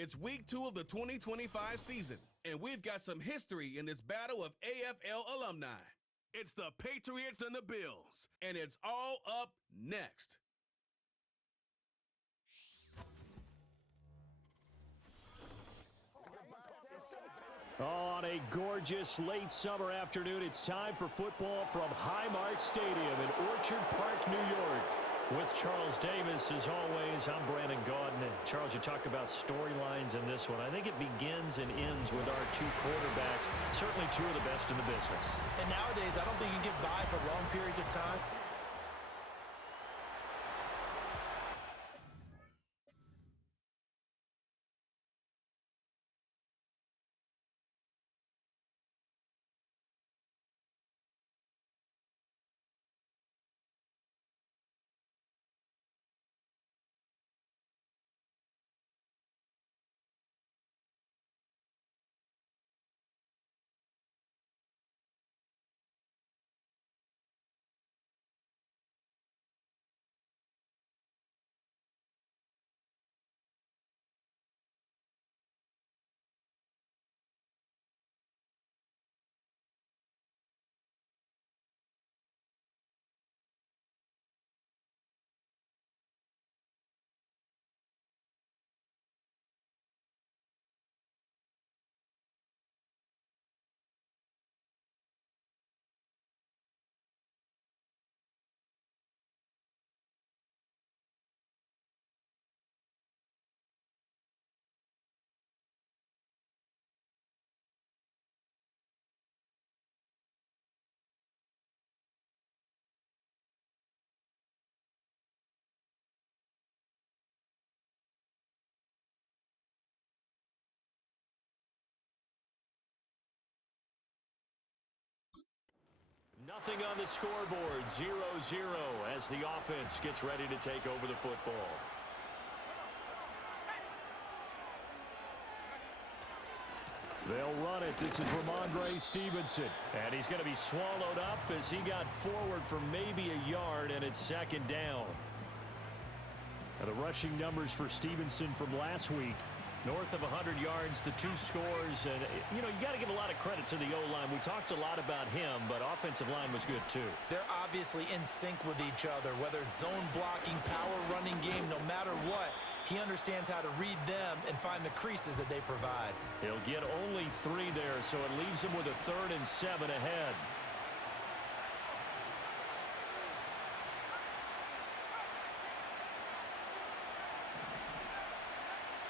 It's week 2 of the 2025 season, and we've got some history in this battle of AFL alumni. It's the Patriots and the Bills, and it's all up next. On a gorgeous late summer afternoon, it's time for football from Highmark Stadium in Orchard Park, New York. With Charles Davis, as always, I'm Brandon Gaudin. Charles, you talk about storylines in this one. I think it begins and ends with our two quarterbacks, certainly two of the best in the business. And nowadays, I don't think you can get by for long periods of time. Nothing on the scoreboard, 0-0 as the offense gets ready to take over the football. They'll run it. This is Ramondre Stevenson. And he's going to be swallowed up as he got forward for maybe a yard, and it's second down. Now the rushing numbers for Stevenson from last week, north of 100 yards, the 2 scores. And, you got to give a lot of credit to the O-line. We talked a lot about him, but offensive line was good too. They're obviously in sync with each other, whether it's zone blocking, power running game, no matter what. He understands how to read them and find the creases that they provide. He'll get only 3 there, so it leaves him with a 3rd and 7 ahead.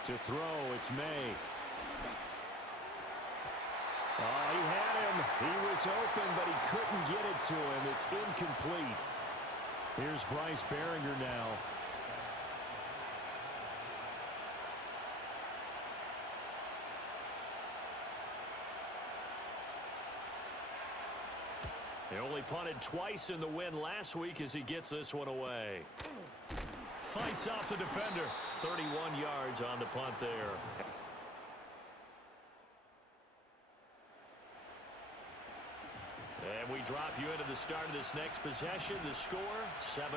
To throw, it's May. Oh, he had him. He was open, but he couldn't get it to him. It's incomplete. Here's Bryce Behringer now. He only punted twice in the win last week as he gets this one away. Fights off the defender. 31 yards on the punt there. And we drop you into the start of this next possession. The score, 7-0.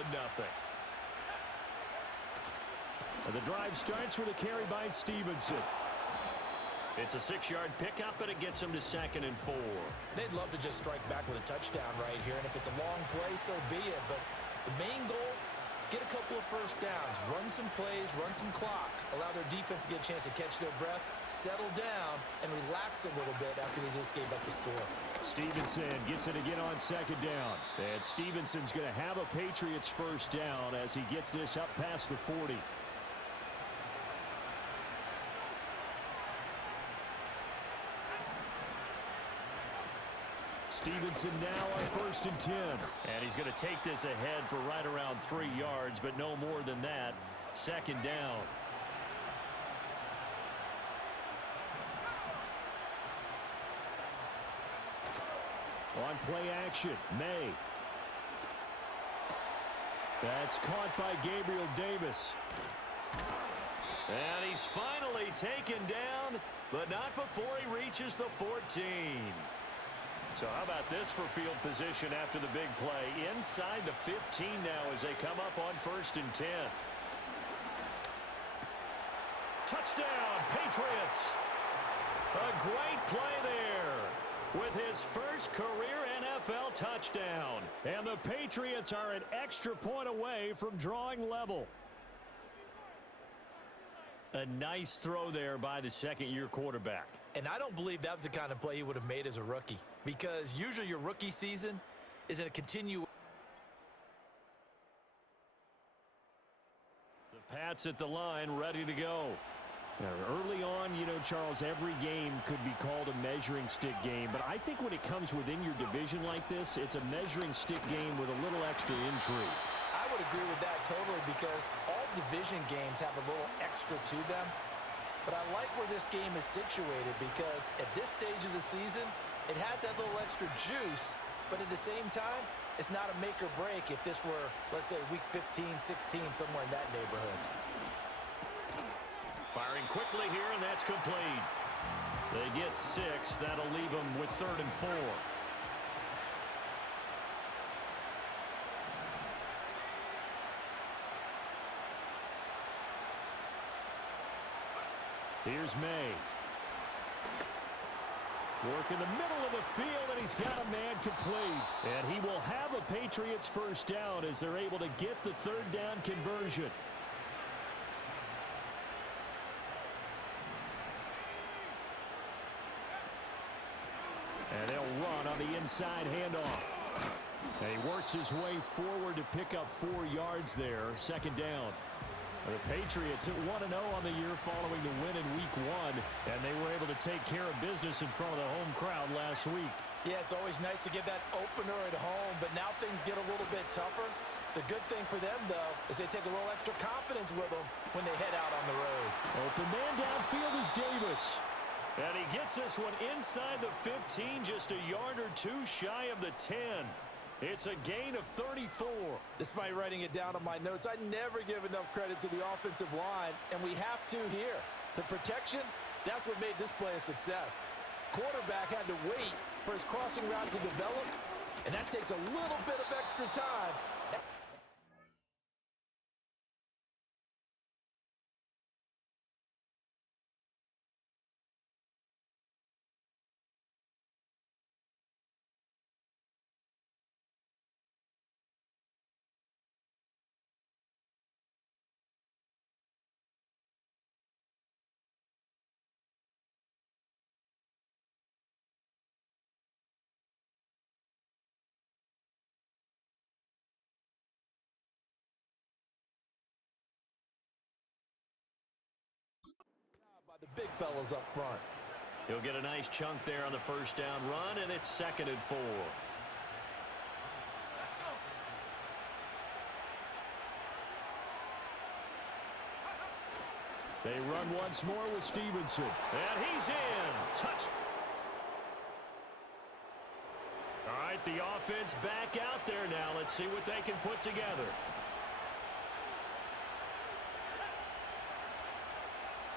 And the drive starts with a carry by Stevenson. It's a 6-yard pickup, and it gets him to 2nd and 4. They'd love to just strike back with a touchdown right here, and if it's a long play, so be it. But the main goal, get a couple of first downs, run some plays, run some clock, allow their defense to get a chance to catch their breath, settle down, and relax a little bit after they just gave up the score. Stevenson gets it again on 2nd down. And Stevenson's going to have a Patriots first down as he gets this up past the 40. Stevenson now on 1st and 10. And he's going to take this ahead for right around 3 yards, but no more than that. 2nd down. On play action, May. That's caught by Gabriel Davis. And he's finally taken down, but not before he reaches the 14. So how about this for field position after the big play? Inside the 15 now as they come up on 1st and 10. Touchdown, Patriots. A great play there with his first career NFL touchdown. And the Patriots are an extra point away from drawing level. A nice throw there by the second-year quarterback. And I don't believe that was the kind of play he would have made as a rookie, because usually your rookie season is in a continue. The Pats at the line, ready to go. Now, early on, you know, Charles, every game could be called a measuring stick game, but I think when it comes within your division like this, it's a measuring stick game with a little extra intrigue. I would agree with that totally, because all division games have a little extra to them. But I like where this game is situated, because at this stage of the season, it has that little extra juice, but at the same time, it's not a make or break if this were, let's say, week 15, 16, somewhere in that neighborhood. Firing quickly here, and that's complete. They get 6. That'll leave them with 3rd and 4. Here's May. Work in the middle of the field, and he's got a man complete. And he will have a Patriots first down as they're able to get the 3rd down conversion. And they'll run on the inside handoff. And he works his way forward to pick up 4 yards there. 2nd down. The Patriots at 1-0 on the year following the win in Week 1, and they were able to take care of business in front of the home crowd last week. Yeah, it's always nice to get that opener at home, but now things get a little bit tougher. The good thing for them, though, is they take a little extra confidence with them when they head out on the road. Open man downfield is Davis. And he gets this one inside the 15, just a yard or 2 shy of the 10. It's a gain of 34. Despite writing it down on my notes, I never give enough credit to the offensive line, and we have to here. The protection, that's what made this play a success. Quarterback had to wait for his crossing route to develop, and that takes a little bit of extra time. The big fellas up front. He'll get a nice chunk there on the first down run, and it's 2nd and 4. They run once more with Stevenson, and he's in. Touch. All right, the offense back out there now. Let's see what they can put together.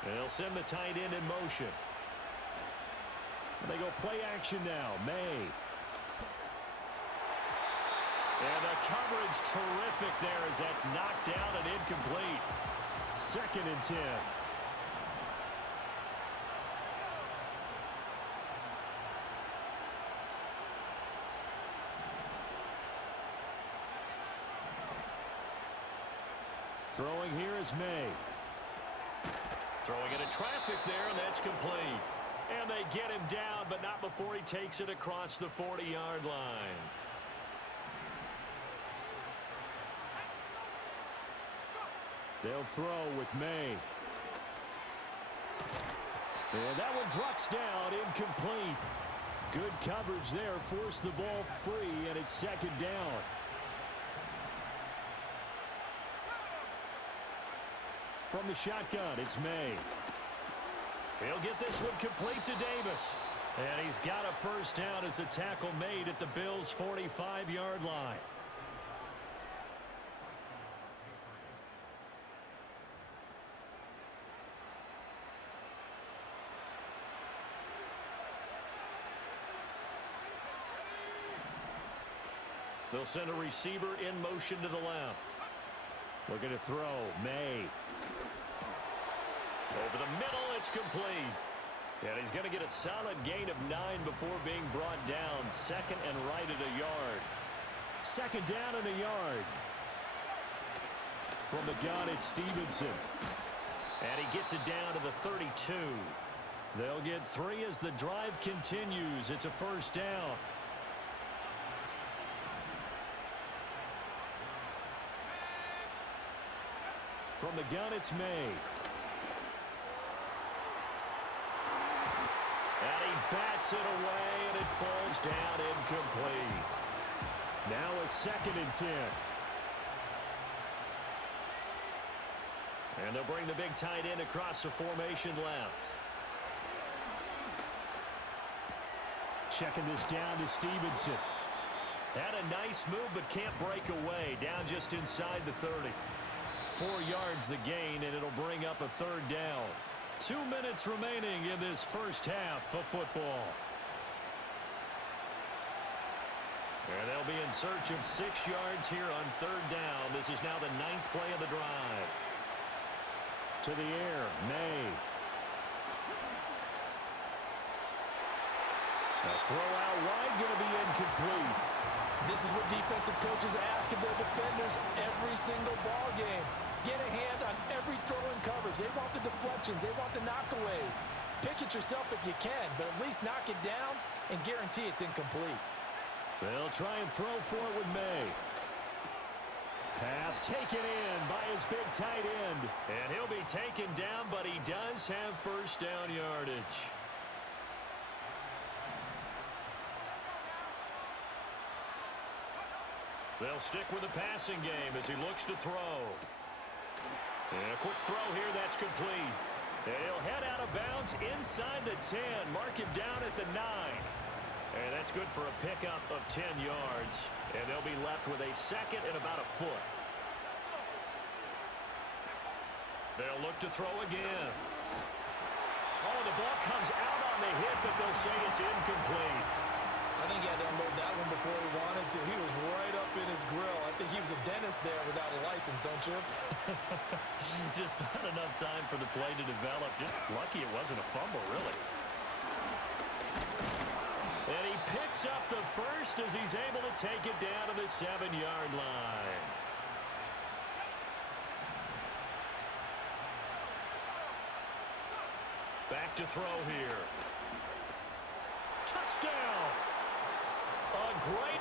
They'll send the tight end in motion. They go play action now. May. And the coverage terrific there as that's knocked down and incomplete. 2nd and 10. Throwing here is May. Throwing into traffic there, and that's complete. And they get him down, but not before he takes it across the 40-yard line. They'll throw with May. And that one drops down, incomplete. Good coverage there, forced the ball free, and it's 2nd down. From the shotgun, it's May. He'll get this one complete to Davis. And he's got a first down as a tackle made at the Bills' 45-yard line. They'll send a receiver in motion to the left. Looking to throw. May. Over the middle, it's complete. And he's going to get a solid gain of 9 before being brought down. Second and right at a yard. Second down and a yard. From the gun, it's Stevenson. And he gets it down to the 32. They'll get 3 as the drive continues. It's a first down. From the gun, it's May. And he bats it away, and it falls down incomplete. Now a 2nd and 10. And they'll bring the big tight end across the formation left. Checking this down to Stevenson. Had a nice move, but can't break away. Down just inside the 30. 4 yards the gain, and it'll bring up a 3rd down. 2 minutes remaining in this first half of football. And they'll be in search of 6 yards here on 3rd down. This is now the 9th play of the drive. To the air, May. A throw out wide, going to be incomplete. This is what defensive coaches ask of their defenders every single ball game. Get a hand on every throw in coverage. They want the deflections. They want the knockaways. Pick it yourself if you can, but at least knock it down and guarantee it's incomplete. They'll try and throw for it with May. Pass taken in by his big tight end. And he'll be taken down, but he does have first down yardage. They'll stick with the passing game as he looks to throw. And a quick throw here, that's complete. And he'll head out of bounds inside the 10. Mark him down at the 9. And that's good for a pickup of 10 yards. And they'll be left with a 2nd and about a foot. They'll look to throw again. Oh, the ball comes out on the hit, but they'll say it's incomplete. I think he had to unload that one before he wanted to. He was right up in his grill. I think he was a dentist there without a license, don't you? Just not enough time for the play to develop. Just lucky it wasn't a fumble, really. And he picks up the first as he's able to take it down to the 7-yard line. Back to throw here. Touchdown! A great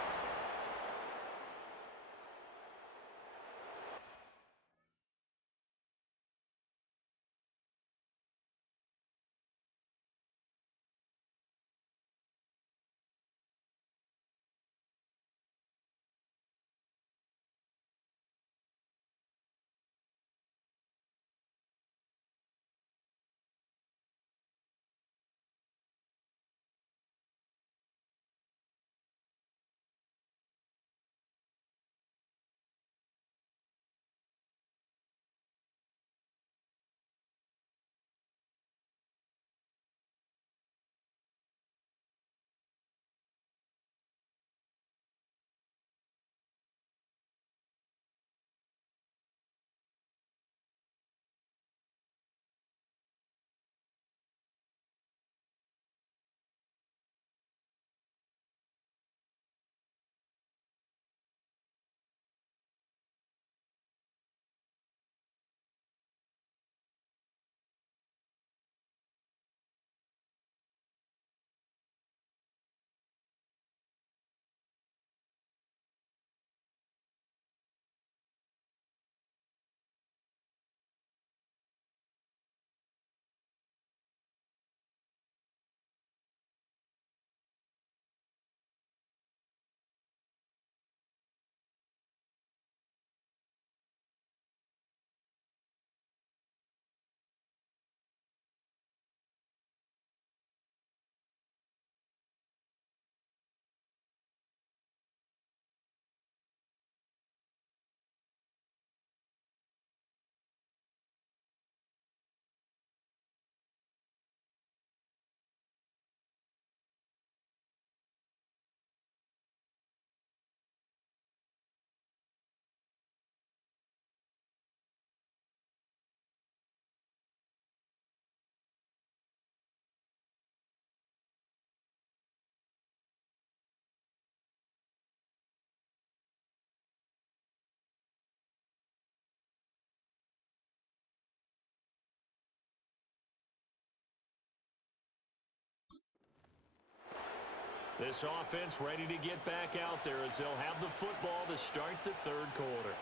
This offense ready to get back out there as they'll have the football to start the third quarter.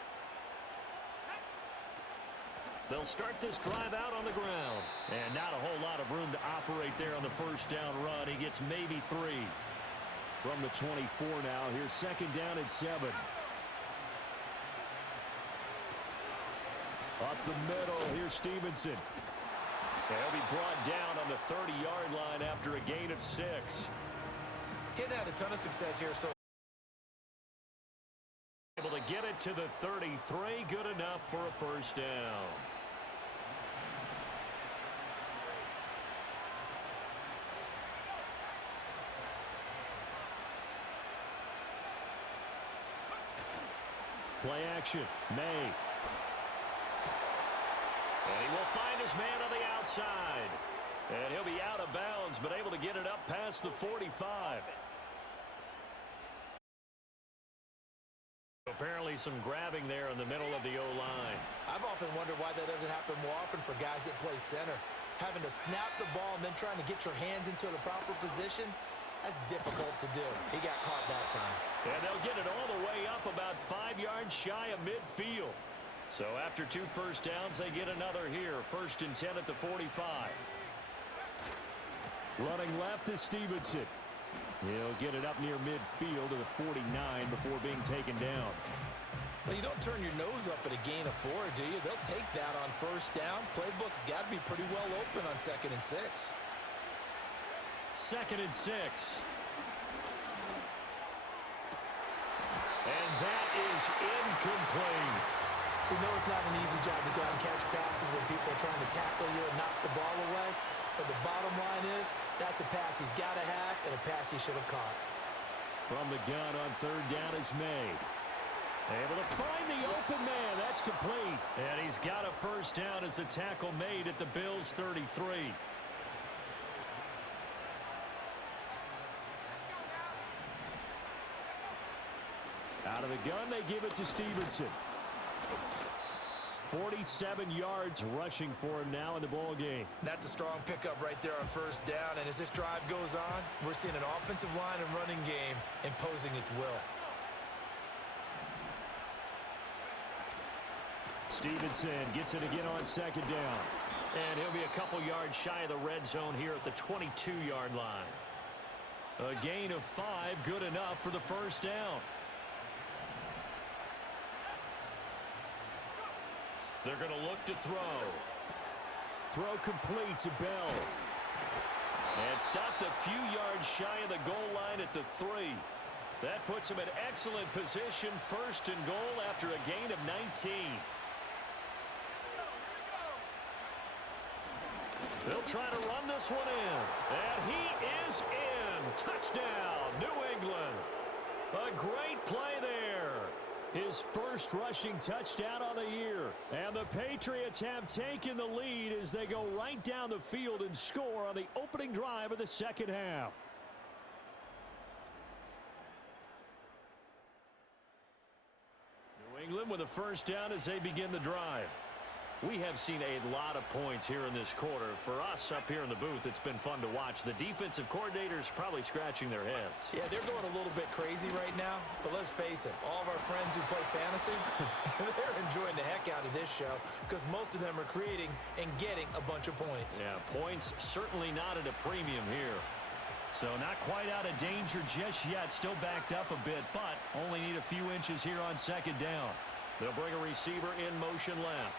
They'll start this drive out on the ground. And not a whole lot of room to operate there on the first down run. He gets maybe 3. From the 24 now, here's second down at 7. Up the middle, here's Stevenson. He'll be brought down on the 30-yard line after a gain of 6. Getting had a ton of success here, so able to get it to the 33, good enough for a first down. Play action, May. And he will find his man on the outside. And he'll be out of bounds, but able to get it up past the 45. Apparently some grabbing there in the middle of the O-line. I've often wondered why that doesn't happen more often for guys that play center. Having to snap the ball and then trying to get your hands into the proper position, that's difficult to do. He got caught that time. And they'll get it all the way up about 5 yards shy of midfield. So after 2 first downs, they get another here. First and 10 at the 45. Running left is Stevenson. He'll get it up near midfield to the 49 before being taken down. Well, you don't turn your nose up at a gain of 4, do you? They'll take that on first down. Playbook's got to be pretty well open on 2nd and 6. 2nd and 6. And that is incomplete. We know it's not an easy job to go out and catch passes when people are trying to tackle you and knock the ball away. But the bottom line is, that's a pass he's got to have and a pass he should have caught. From the gun on 3rd down is May. Able to find the open man. That's complete. And he's got a first down as the tackle made at the Bills' 33. Out of the gun, they give it to Stevenson. 47 yards rushing for him now in the ball game. That's a strong pickup right there on first down. And as this drive goes on, we're seeing an offensive line and running game imposing its will. Stevenson gets it again on 2nd down. And he'll be a couple yards shy of the red zone here at the 22-yard line. A gain of 5, good enough for the first down. They're going to look to throw. Throw complete to Bell. And stopped a few yards shy of the goal line at the 3. That puts him in excellent position, 1st and goal after a gain of 19. They'll try to run this one in. And he is in. Touchdown, New England. A great play there. His first rushing touchdown on the year. And the Patriots have taken the lead as they go right down the field and score on the opening drive of the second half. New England with a first down as they begin the drive. We have seen a lot of points here in this quarter. For us up here in the booth, it's been fun to watch. The defensive coordinators probably scratching their heads. Yeah, they're going a little bit crazy right now. But let's face it, all of our friends who play fantasy, they're enjoying the heck out of this show because most of them are creating and getting a bunch of points. Yeah, points certainly not at a premium here. So not quite out of danger just yet. Still backed up a bit, but only need a few inches here on 2nd down. They'll bring a receiver in motion left.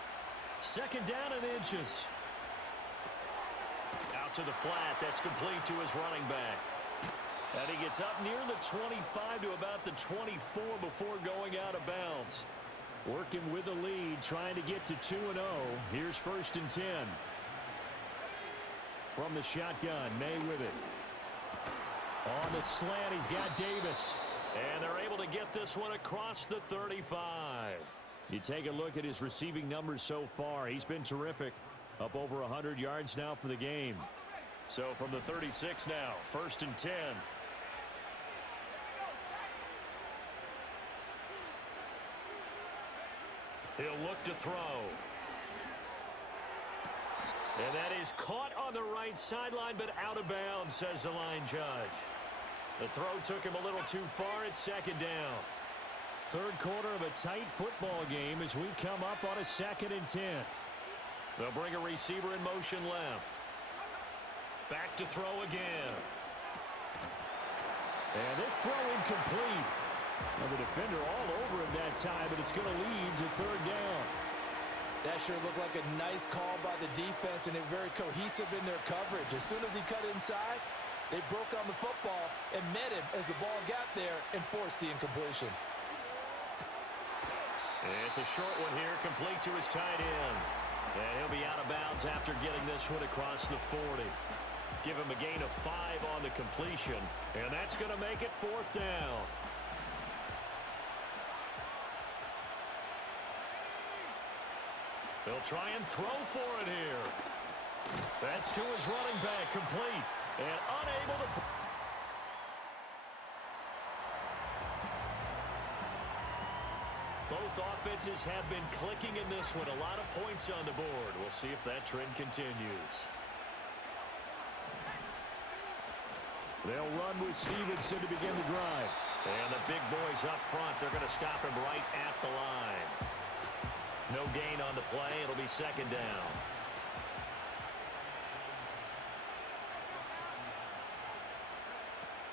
2nd down and inches. Out to the flat. That's complete to his running back. And he gets up near the 25 to about the 24 before going out of bounds. Working with the lead, trying to get to 2-0. Here's 1st and 10. From the shotgun, May with it. On the slant, he's got Davis. And they're able to get this one across the 35. You take a look at his receiving numbers so far. He's been terrific. Up over 100 yards now for the game. So from the 36 now, 1st and 10. He'll look to throw. And that is caught on the right sideline, but out of bounds, says the line judge. The throw took him a little too far. It's second down. Third quarter of a tight football game as we come up on a 2nd and 10. They'll bring a receiver in motion left. Back to throw again. And this throw incomplete. Well, the defender all over him that time, but it's going to lead to 3rd down. That sure looked like a nice call by the defense, and they're very cohesive in their coverage. As soon as he cut inside, they broke on the football and met him as the ball got there and forced the incompletion. It's a short one here, complete to his tight end. And he'll be out of bounds after getting this one across the 40. Give him a gain of 5 on the completion, and that's going to make it 4th down. They'll try and throw for it here. That's to his running back, complete, and unable to... Both offenses have been clicking in this one. A lot of points on the board. We'll see if that trend continues. They'll run with Stevenson to begin the drive. And the big boys up front, they're going to stop him right at the line. No gain on the play. It'll be 2nd down.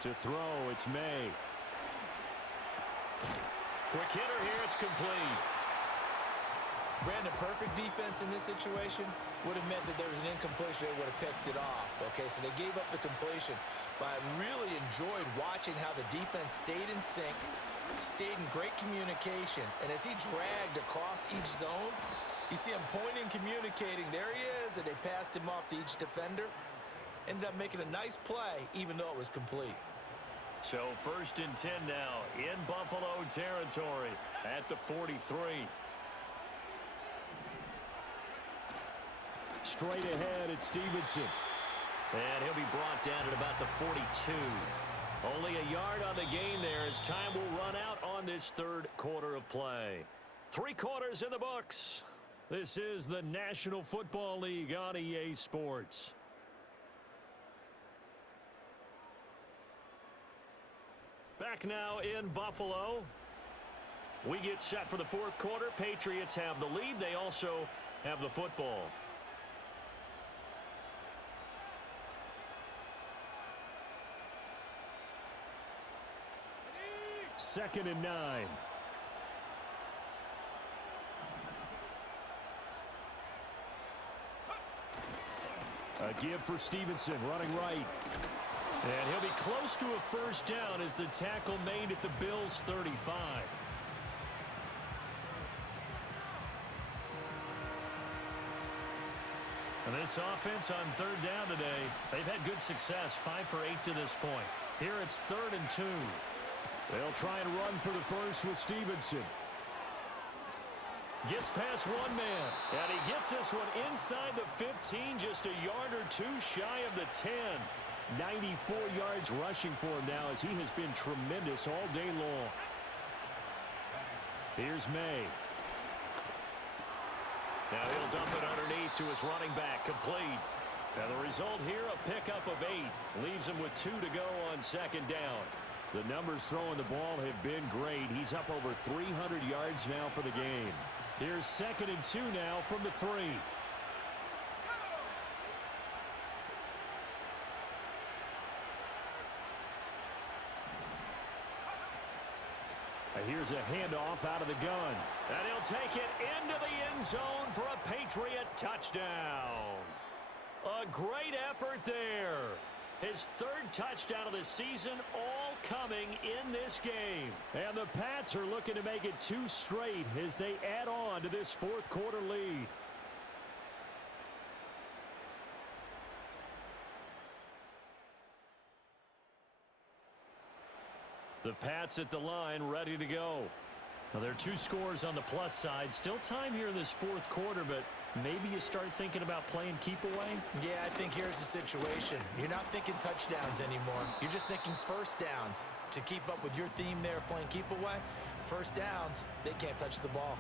To throw, it's May. Quick hitter here, it's complete. Brandon, perfect defense in this situation would have meant that there was an incompletion. They would have picked it off. Okay, so they gave up the completion. But I really enjoyed watching how the defense stayed in sync, stayed in great communication. And as he dragged across each zone, you see him pointing, communicating. There he is, and they passed him off to each defender. Ended up making a nice play, even though it was complete. So 1st and 10 now in Buffalo territory at the 43. Straight ahead at Stevenson. And he'll be brought down at about the 42. Only a yard on the gain there as time will run out on this 3rd quarter of play. 3 quarters in the books. This is the National Football League on EA Sports. Back now in Buffalo. We get set for the 4th quarter. Patriots have the lead. They also have the football. Second and 9. A give for Stevenson, running right. And he'll be close to a 1st down as the tackle made at the Bills' 35. And this offense on 3rd down today, they've had good success, 5 for 8 to this point. Here it's 3rd and 2. They'll try and run for the 1st with Stevenson. Gets past one man, and he gets this one inside the 15, just a yard or 2 shy of the 10. 94 yards rushing for him now as he has been tremendous all day long. Here's May. Now he'll dump it underneath to his running back, complete. And the result here, a pickup of 8. Leaves him with 2 to go on 2nd down. The numbers throwing the ball have been great. He's up over 300 yards now for the game. Here's 2nd and 2 now from the 3. Here's a handoff out of the gun. And he'll take it into the end zone for a Patriot touchdown. A great effort there. His 3rd touchdown of the season, all coming in this game. And the Pats are looking to make it 2 straight as they add on to this 4th quarter lead. The Pats at the line, ready to go. Now, there are 2 scores on the plus side. Still time here in this 4th quarter, but maybe you start thinking about playing keep away? Yeah, I think here's the situation. You're not thinking touchdowns anymore. You're just thinking 1st downs. To keep up with your theme there, playing keep away, 1st downs, they can't touch the ball.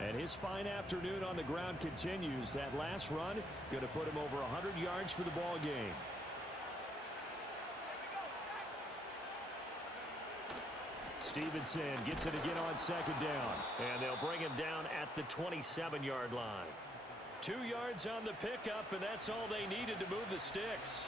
And his fine afternoon on the ground continues. That last run going to put him over 100 yards for the ball game. Stevenson gets it again on second down. And they'll bring him down at the 27-yard line. 2 yards on the pickup, and that's all they needed to move the sticks.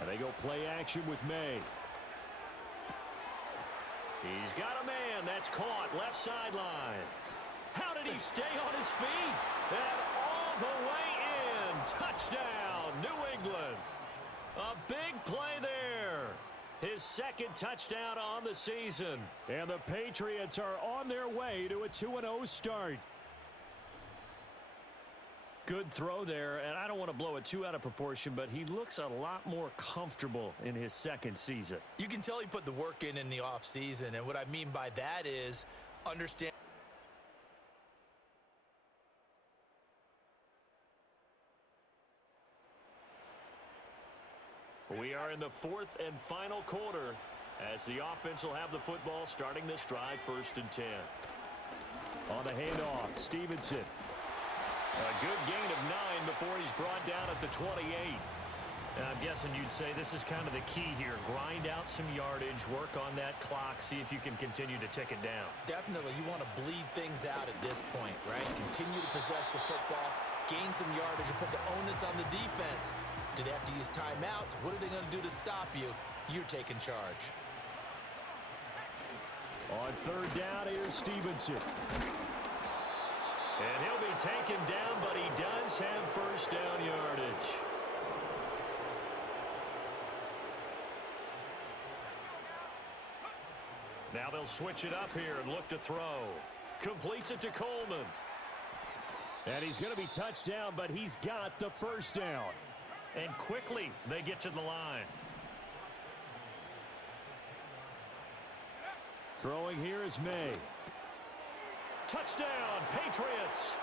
And they go play action with May. He's got a man that's caught left sideline. How did he stay on his feet? And all the way in. Touchdown, New England. A big play there. His second touchdown on the season. And the Patriots are on their way to a 2-0 start. Good throw there, and I don't want to blow it too out of proportion, but he looks a lot more comfortable in his second season. You can tell he put the work in the offseason, and what I mean by that is understand. We are in the fourth and final quarter as the offense will have the football starting this drive, 1st and 10. On the handoff, Stevenson. A good gain of 9 before he's brought down at the 28. And I'm guessing you'd say this is kind of the key here. Grind out some yardage, work on that clock, see if you can continue to tick it down. Definitely, you want to bleed things out at this point, right? Continue to possess the football, gain some yardage, and put the onus on the defense. Do they have to use timeouts? What are they going to do to stop you? You're taking charge. On 3rd down, here's Stevenson. And he'll be taken down, but he does have 1st down yardage. Now they'll switch it up here and look to throw. Completes it to Coleman. And he's going to be touched down, but he's got the 1st down. And quickly they get to the line. Throwing here is May. Touchdown, Patriots.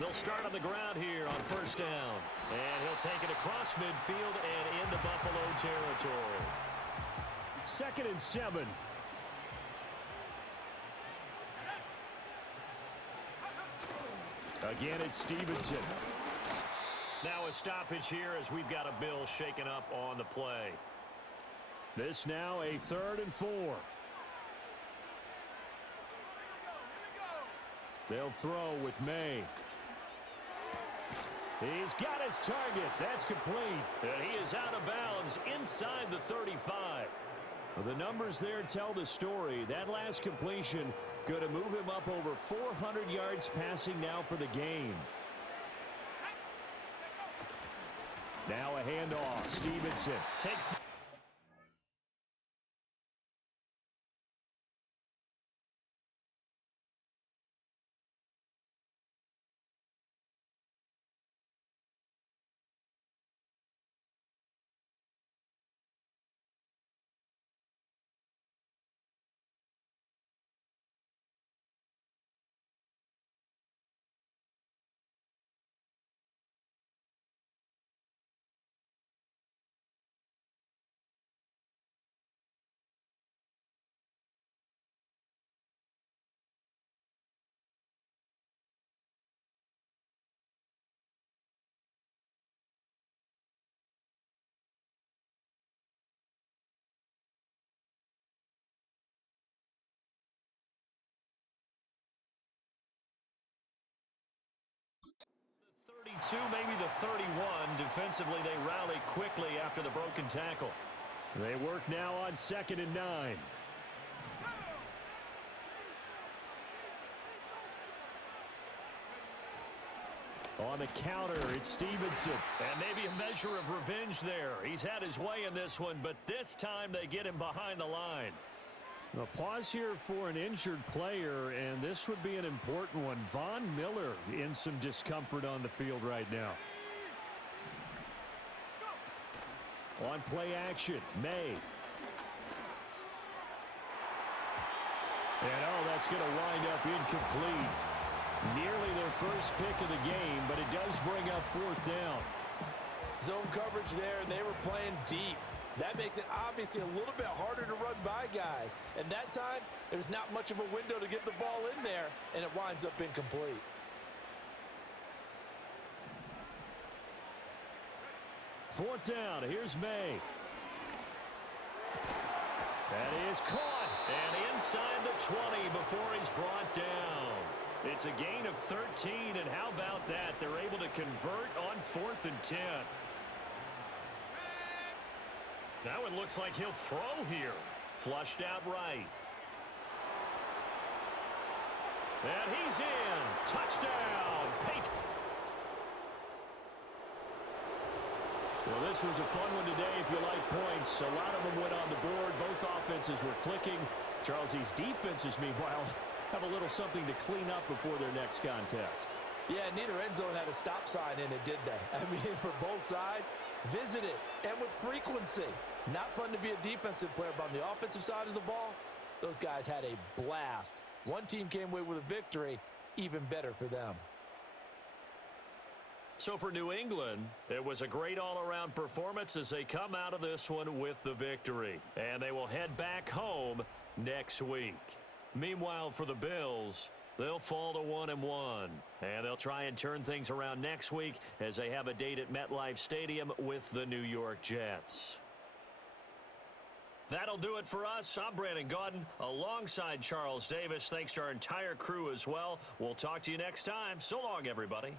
They'll start on the ground here on 1st down. And he'll take it across midfield and into Buffalo territory. 2nd and 7. Again, it's Stevenson. Now a stoppage here as we've got a bill shaken up on the play. This now a 3rd and 4. They'll throw with May. He's got his target. That's complete. And he is out of bounds inside the 35. Well, the numbers there tell the story. That last completion going to move him up over 400 yards passing now for the game. Now a handoff. Stevenson takes the maybe the 31. Defensively, they rally quickly after the broken tackle. They work now on 2nd and 9. On the counter, it's Stevenson. And maybe a measure of revenge there. He's had his way in this one, but this time they get him behind the line. A pause here for an injured player, and this would be an important one. Von Miller in some discomfort on the field right now. On play action, May. And, oh, that's going to wind up incomplete. Nearly their first pick of the game, but it does bring up fourth down. Zone coverage there, and they were playing deep. That makes it obviously a little bit harder to run by guys. And that time, there's not much of a window to get the ball in there, and it winds up incomplete. Fourth down, here's May. That is caught, and inside the 20 before he's brought down. It's a gain of 13, and how about that? They're able to convert on 4th and 10. Now it looks like he'll throw here. Flushed out right. And he's in. Touchdown, Patriots. Well, this was a fun one today if you like points. A lot of them went on the board. Both offenses were clicking. Charles, these defenses, meanwhile, have a little something to clean up before their next contest. Yeah, neither end zone had a stop sign in it, did they? I mean, for both sides, visit it, and with frequency. Not fun to be a defensive player, but on the offensive side of the ball, those guys had a blast. One team came away with a victory, even better for them. So for New England, it was a great all-around performance as they come out of this one with the victory. And they will head back home next week. Meanwhile, for the Bills, they'll fall to 1-1. And they'll try and turn things around next week as they have a date at MetLife Stadium with the New York Jets. That'll do it for us. I'm Brandon Gaudin alongside Charles Davis. Thanks to our entire crew as well. We'll talk to you next time. So long, everybody.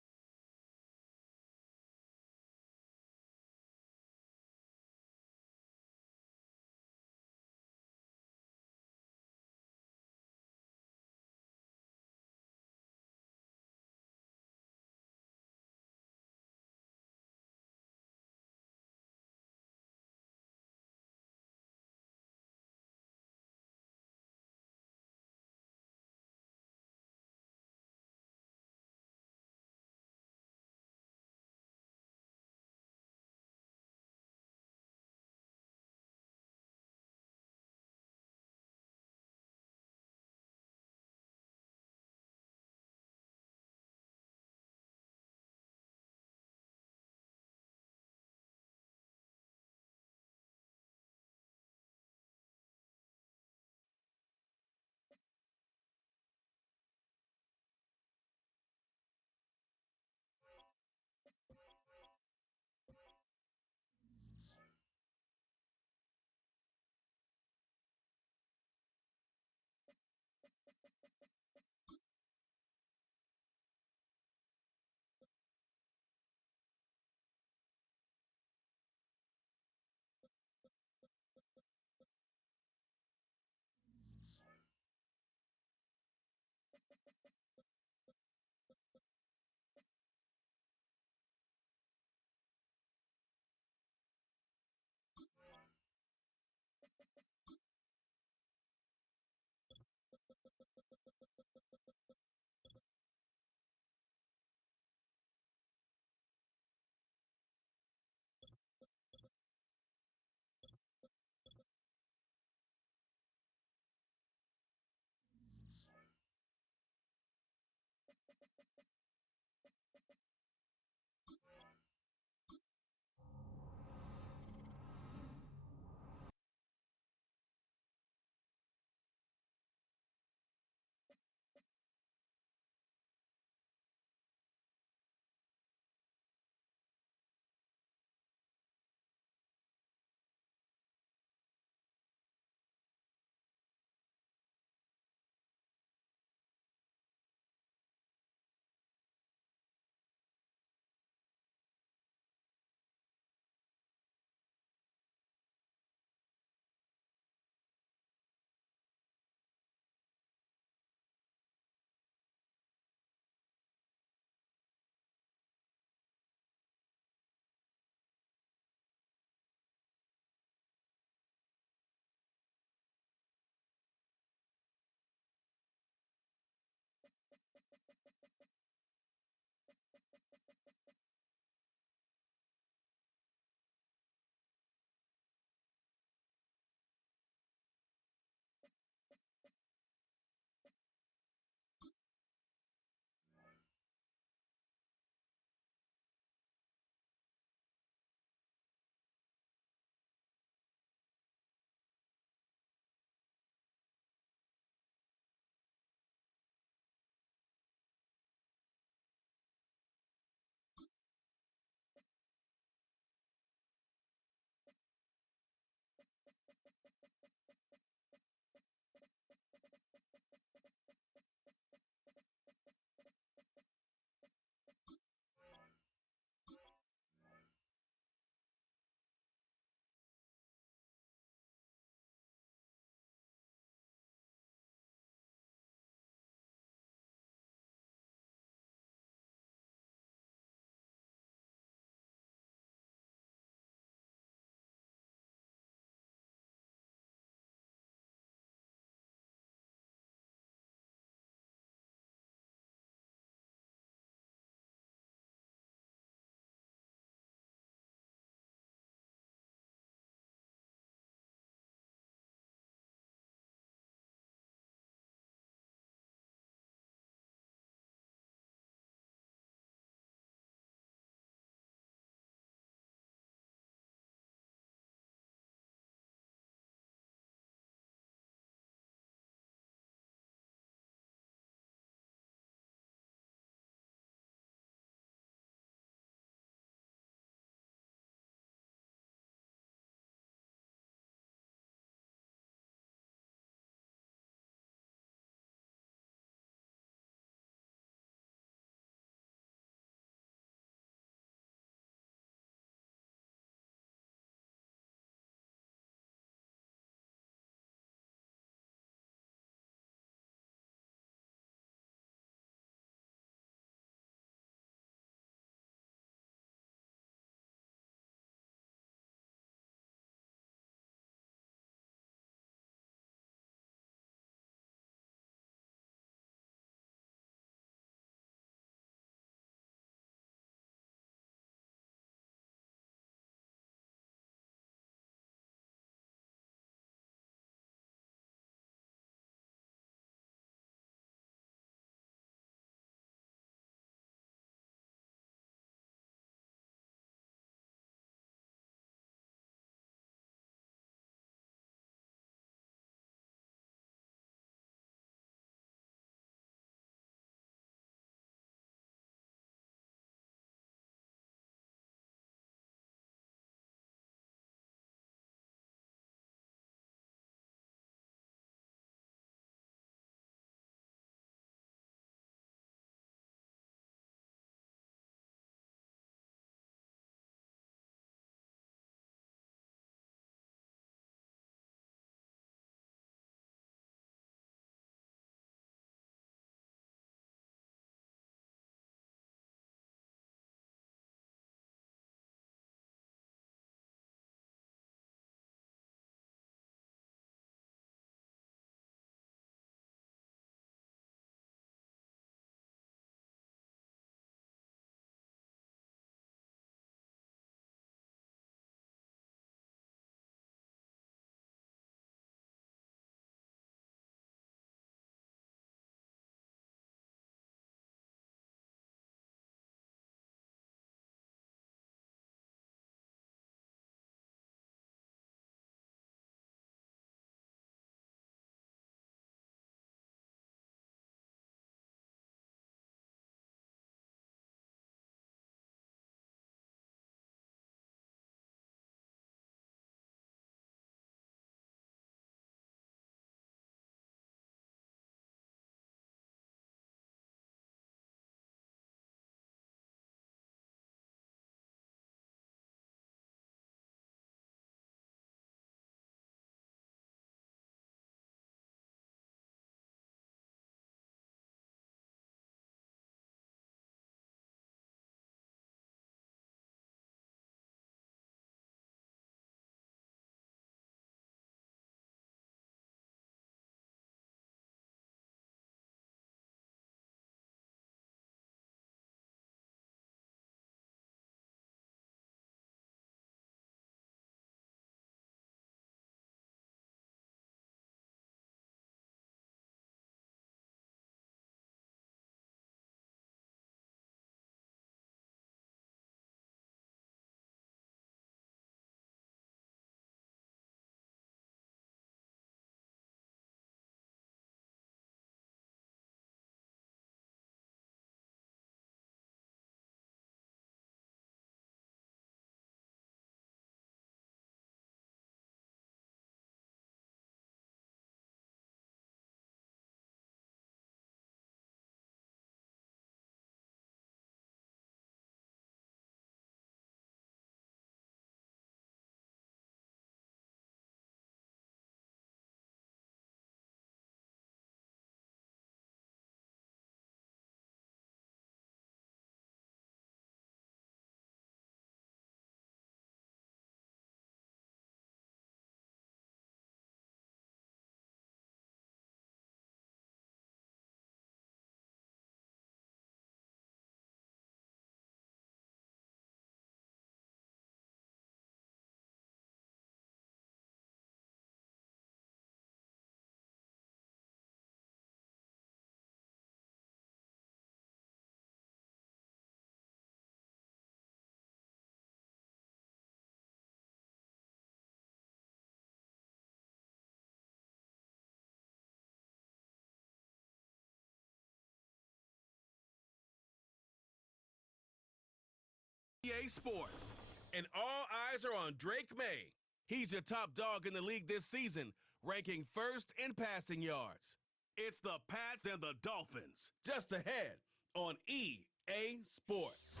EA Sports. And all eyes are on Drake May. He's your top dog in the league this season, ranking first in passing yards. It's the Pats and the Dolphins, just ahead on EA Sports.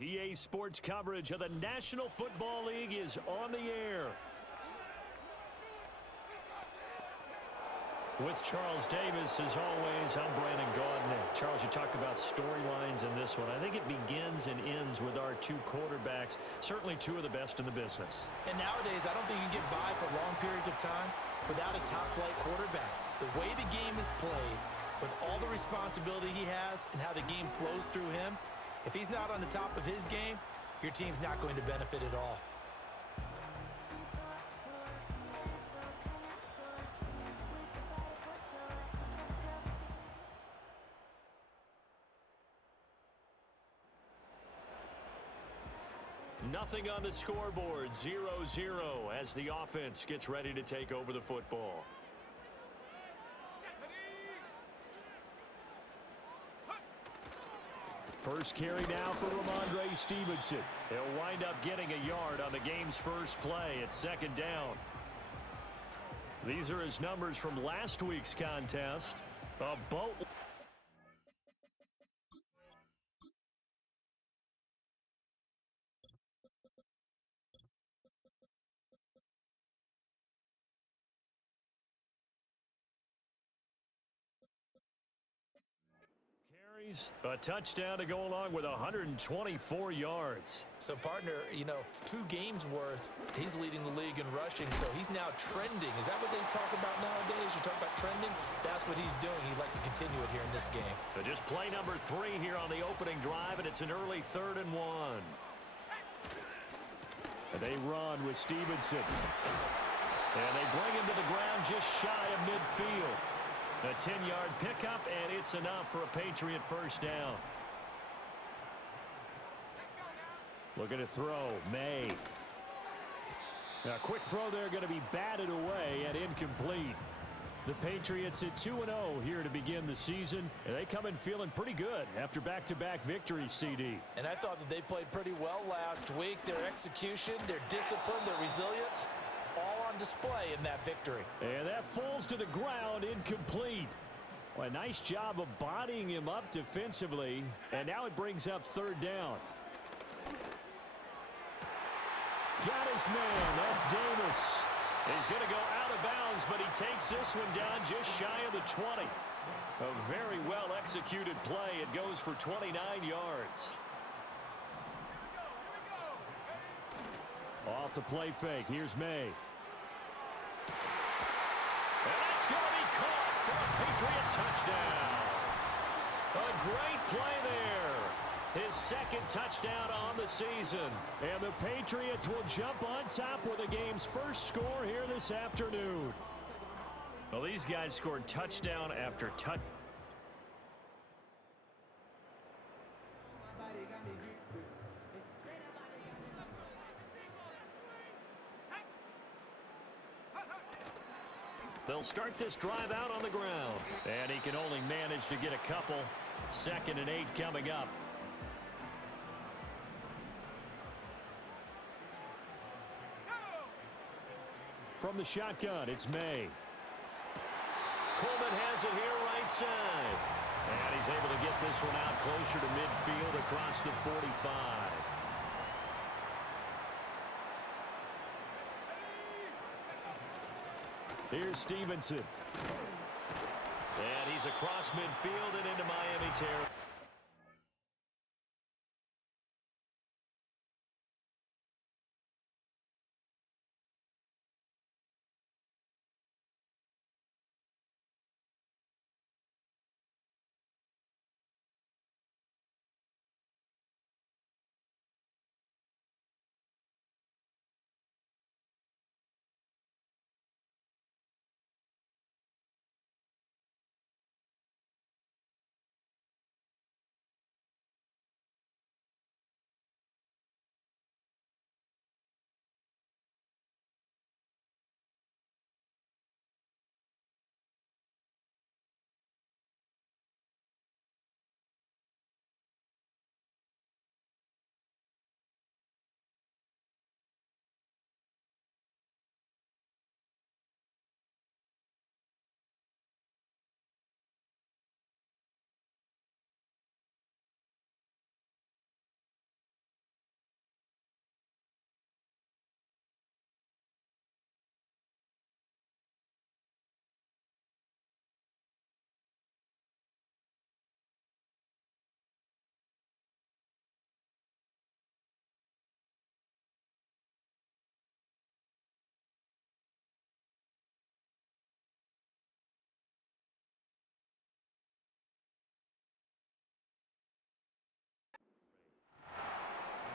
EA Sports coverage of the National Football League is on the air. With Charles Davis, as always, I'm Brandon Gaudin. Charles, you talked about storylines in this one. I think it begins and ends with our two quarterbacks, certainly two of the best in the business. And nowadays, I don't think you can get by for long periods of time without a top-flight quarterback. The way the game is played, with all the responsibility he has and how the game flows through him, if he's not on the top of his game, your team's not going to benefit at all. Nothing on the scoreboard, 0-0 as the offense gets ready to take over the football. First carry now for Ramondre Stevenson. He'll wind up getting a yard on the game's first play at second down. These are his numbers from last week's contest. A boat. A touchdown to go along with 124 yards. So, partner, 2 games worth, he's leading the league in rushing, so he's now trending. Is that what they talk about nowadays? You talk about trending? That's what he's doing. He'd like to continue it here in this game. So just play number 3 here on the opening drive, and it's an early 3rd and 1. And they run with Stevenson. And they bring him to the ground just shy of midfield. A 10-yard pickup, and it's enough for a Patriot first down. Looking to throw, May. Now, a quick throw there going to be batted away and incomplete. The Patriots at 2-0 here to begin the season, and they come in feeling pretty good after back-to-back victories, CD. And I thought that they played pretty well last week. Their execution, their discipline, their resilience, all on display in that victory. And that falls to the ground, incomplete. Well, a nice job of bodying him up defensively, and now it brings up 3rd down. Got his man, that's Davis. He's going to go out of bounds, but he takes this one down just shy of the 20. A very well-executed play. It goes for 29 yards. Off the play fake, here's May. And that's going to be caught for a Patriot touchdown. A great play there. His 2nd touchdown on the season. And the Patriots will jump on top with the game's first score here this afternoon. Well, these guys scored touchdown after touchdown. They'll start this drive out on the ground. And he can only manage to get a couple. 2nd and 8 coming up. From the shotgun, it's May. Coleman has it here right side. And he's able to get this one out closer to midfield across the 45. Here's Stevenson. And he's across midfield and into Miami territory.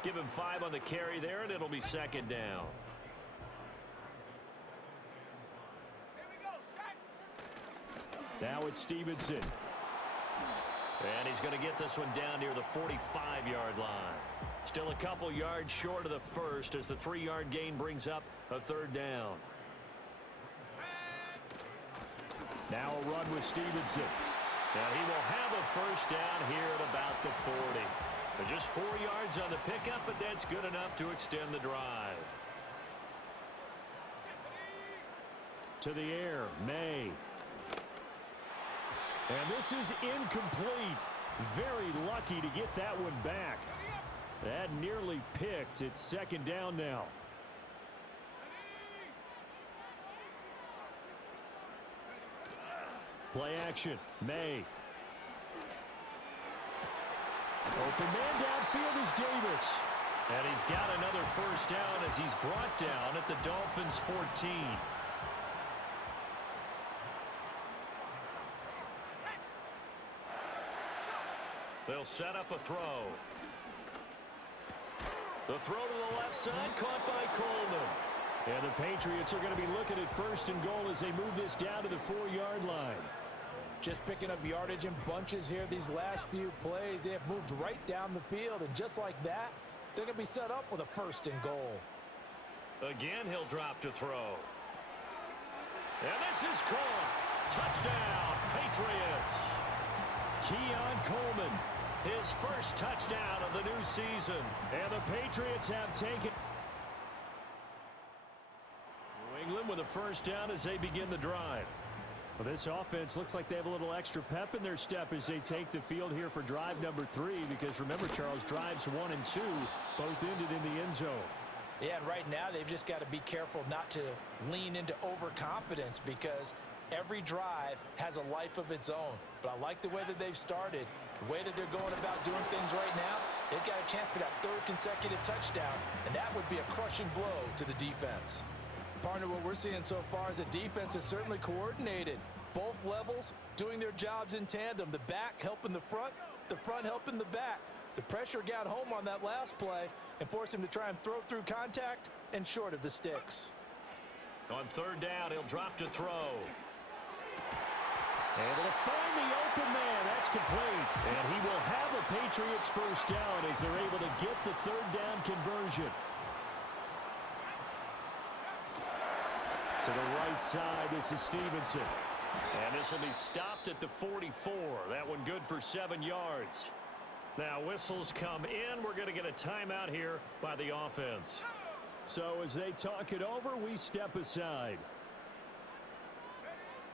Give him 5 on the carry there, and it'll be second down. Now it's Stevenson. And he's going to get this one down near the 45-yard line. Still a couple yards short of the first as the 3-yard gain brings up a third down. Now a run with Stevenson. Now he will have a first down here at about the 40. Just 4 yards on the pickup, but that's good enough to extend the drive. To the air, May. And this is incomplete. Very lucky to get that one back. That nearly picked. It's second down now. Play action, May. Open man downfield is Davis. And he's got another first down as he's brought down at the Dolphins' 14. They'll set up a throw. The throw to the left side, caught by Coleman. And the Patriots are going to be looking at first and goal as they move this down to the 4-yard line. Just picking up yardage in bunches here these last few plays. They have moved right down the field, and just like that, they're going to be set up with a first and goal. Again, he'll drop to throw. And this is caught. Touchdown, Patriots. Keon Coleman. His first touchdown of the new season. And the Patriots have taken New England with a first down as they begin the drive. Well, this offense looks like they have a little extra pep in their step as they take the field here for drive number 3, because remember, Charles, drives 1 and 2 both ended in the end zone. Yeah, and right now they've just got to be careful not to lean into overconfidence, because every drive has a life of its own. But I like the way that they've started, the way that they're going about doing things right now. They've got a chance for that 3rd consecutive touchdown, and that would be a crushing blow to the defense. Partner, what we're seeing so far is the defense is certainly coordinated. Both levels doing their jobs in tandem. The back helping the front helping the back. The pressure got home on that last play and forced him to try and throw through contact and short of the sticks. On 3rd down, he'll drop to throw. Able to find the open man. That's complete. And he will have a Patriots first down as they're able to get the 3rd down conversion. To the right side, this is Stevenson. And this will be stopped at the 44. That one good for 7 yards. Now whistles come in. We're going to get a timeout here by the offense. So as they talk it over, we step aside.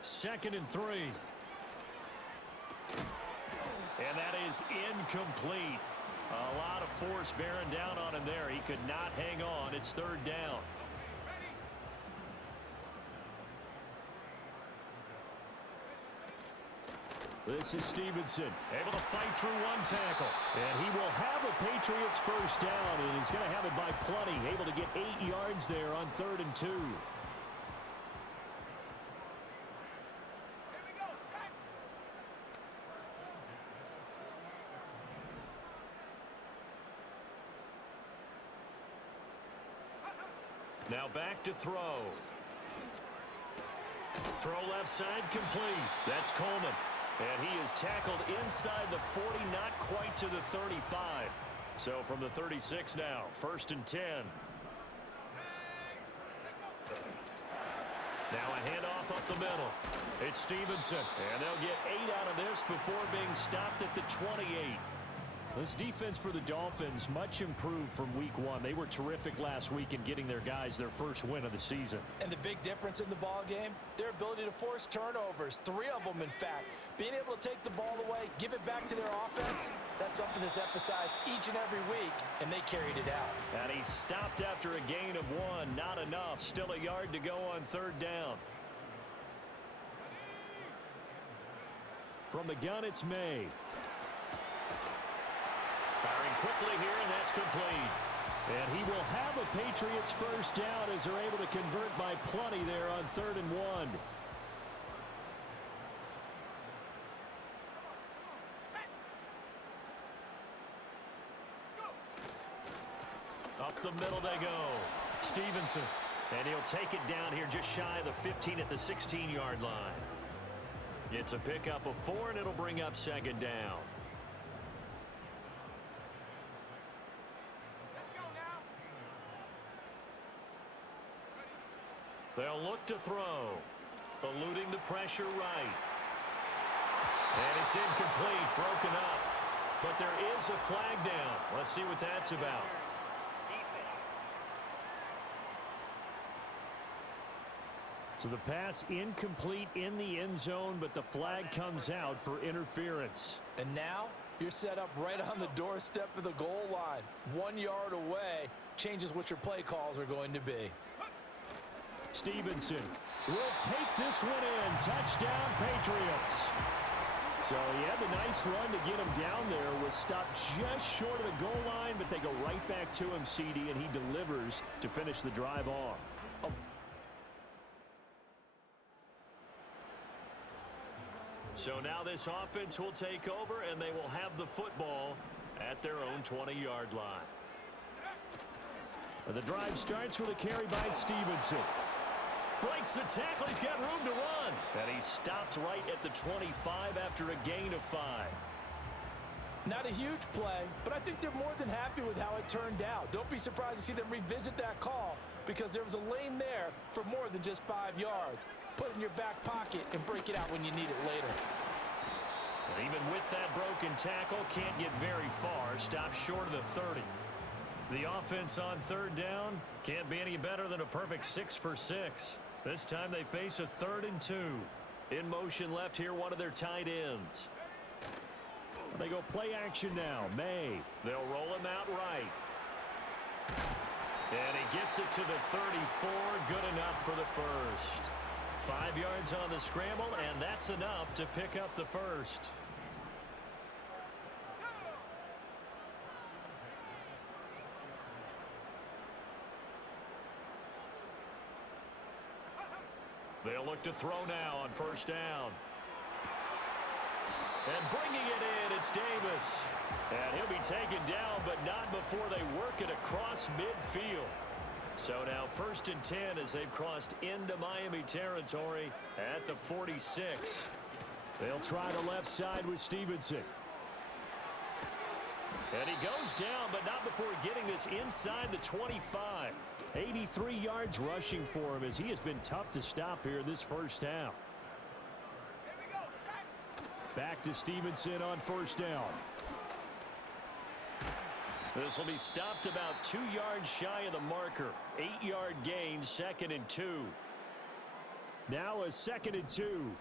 2nd and 3. And that is incomplete. A lot of force bearing down on him there. He could not hang on. It's 3rd down. This is Stevenson. Able to fight through one tackle. And he will have a Patriots first down, and he's going to have it by plenty. Able to get 8 yards there on 3rd and 2. Now back to throw. Throw left side complete. That's Coleman. And he is tackled inside the 40, not quite to the 35. So from the 36 now, 1st and 10. Now a handoff up the middle. It's Stevenson. And they'll get 8 out of this before being stopped at the 28. This defense for the Dolphins, much improved from week 1. They were terrific last week in getting their guys their first win of the season. And the big difference in the ball game, their ability to force turnovers, 3 of them in fact. Being able to take the ball away, give it back to their offense, that's something that's emphasized each and every week, and they carried it out. And he stopped after a gain of 1. Not enough. Still a yard to go on 3rd down. From the gun, it's May. Firing quickly here, and that's complete. And he will have a Patriots first down as they're able to convert by plenty there on 3rd and 1. middle they go. Stevenson. And he'll take it down here just shy of the 15 at the 16-yard line. It's a pickup of 4, and it'll bring up second down. They'll look to throw. Eluding the pressure right. And it's incomplete, broken up. But there is a flag down. Let's see what that's about. So the pass incomplete in the end zone, but the flag comes out for interference. And now you're set up right on the doorstep of the goal line. 1 yard away changes what your play calls are going to be. Stevenson will take this one in. Touchdown, Patriots. So he had the nice run to get him down there. Was stopped just short of the goal line, but they go right back to him, CD, and he delivers to finish the drive off. So now this offense will take over, and they will have the football at their own 20-yard line. The drive starts with a carry by Stevenson. Breaks the tackle. He's got room to run. And he stopped right at the 25 after a gain of 5. Not a huge play, but I think they're more than happy with how it turned out. Don't be surprised to see them revisit that call because there was a lane there for more than just 5 yards. Put it in your back pocket and break it out when you need it later. And even with that broken tackle, can't get very far. Stopped short of the 30. The offense on third down can't be any better than a perfect 6 for 6. This time they face a 3rd and 2. In motion left here, one of their tight ends. They go play action now. May. They'll roll him out right. And he gets it to the 34. Good enough for the first. 5 yards on the scramble, and that's enough to pick up the first. They'll look to throw now on first down. And bringing it in, it's Davis. And he'll be taken down, but not before they work it across midfield. So now 1st and 10 as they've crossed into Miami territory at the 46. They'll try the left side with Stevenson. And he goes down, but not before getting this inside the 25. 83 yards rushing for him as he has been tough to stop here this first half. Back to Stevenson on first down. This will be stopped about 2 yards shy of the marker. 8-yard gain, 2nd and 2. Now a 2nd and 2.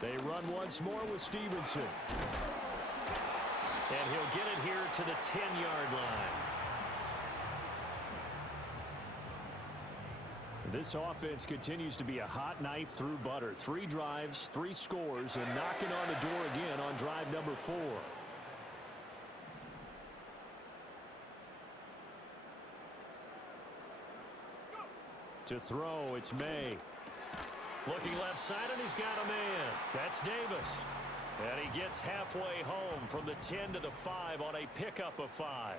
They run once more with Stevenson. And he'll get it here to the 10-yard line. This offense continues to be a hot knife through butter. 3 drives, 3 scores, and knocking on the door again on drive number 4. To throw, it's May. Looking left side, and he's got a man. That's Davis. And he gets halfway home from the 10 to the 5 on a pickup of 5.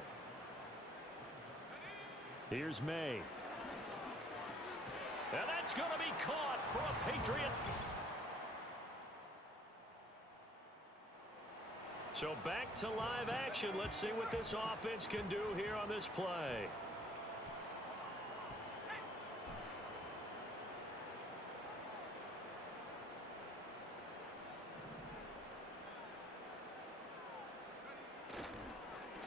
Here's May. And that's going to be caught for a Patriot. So back to live action. Let's see what this offense can do here on this play.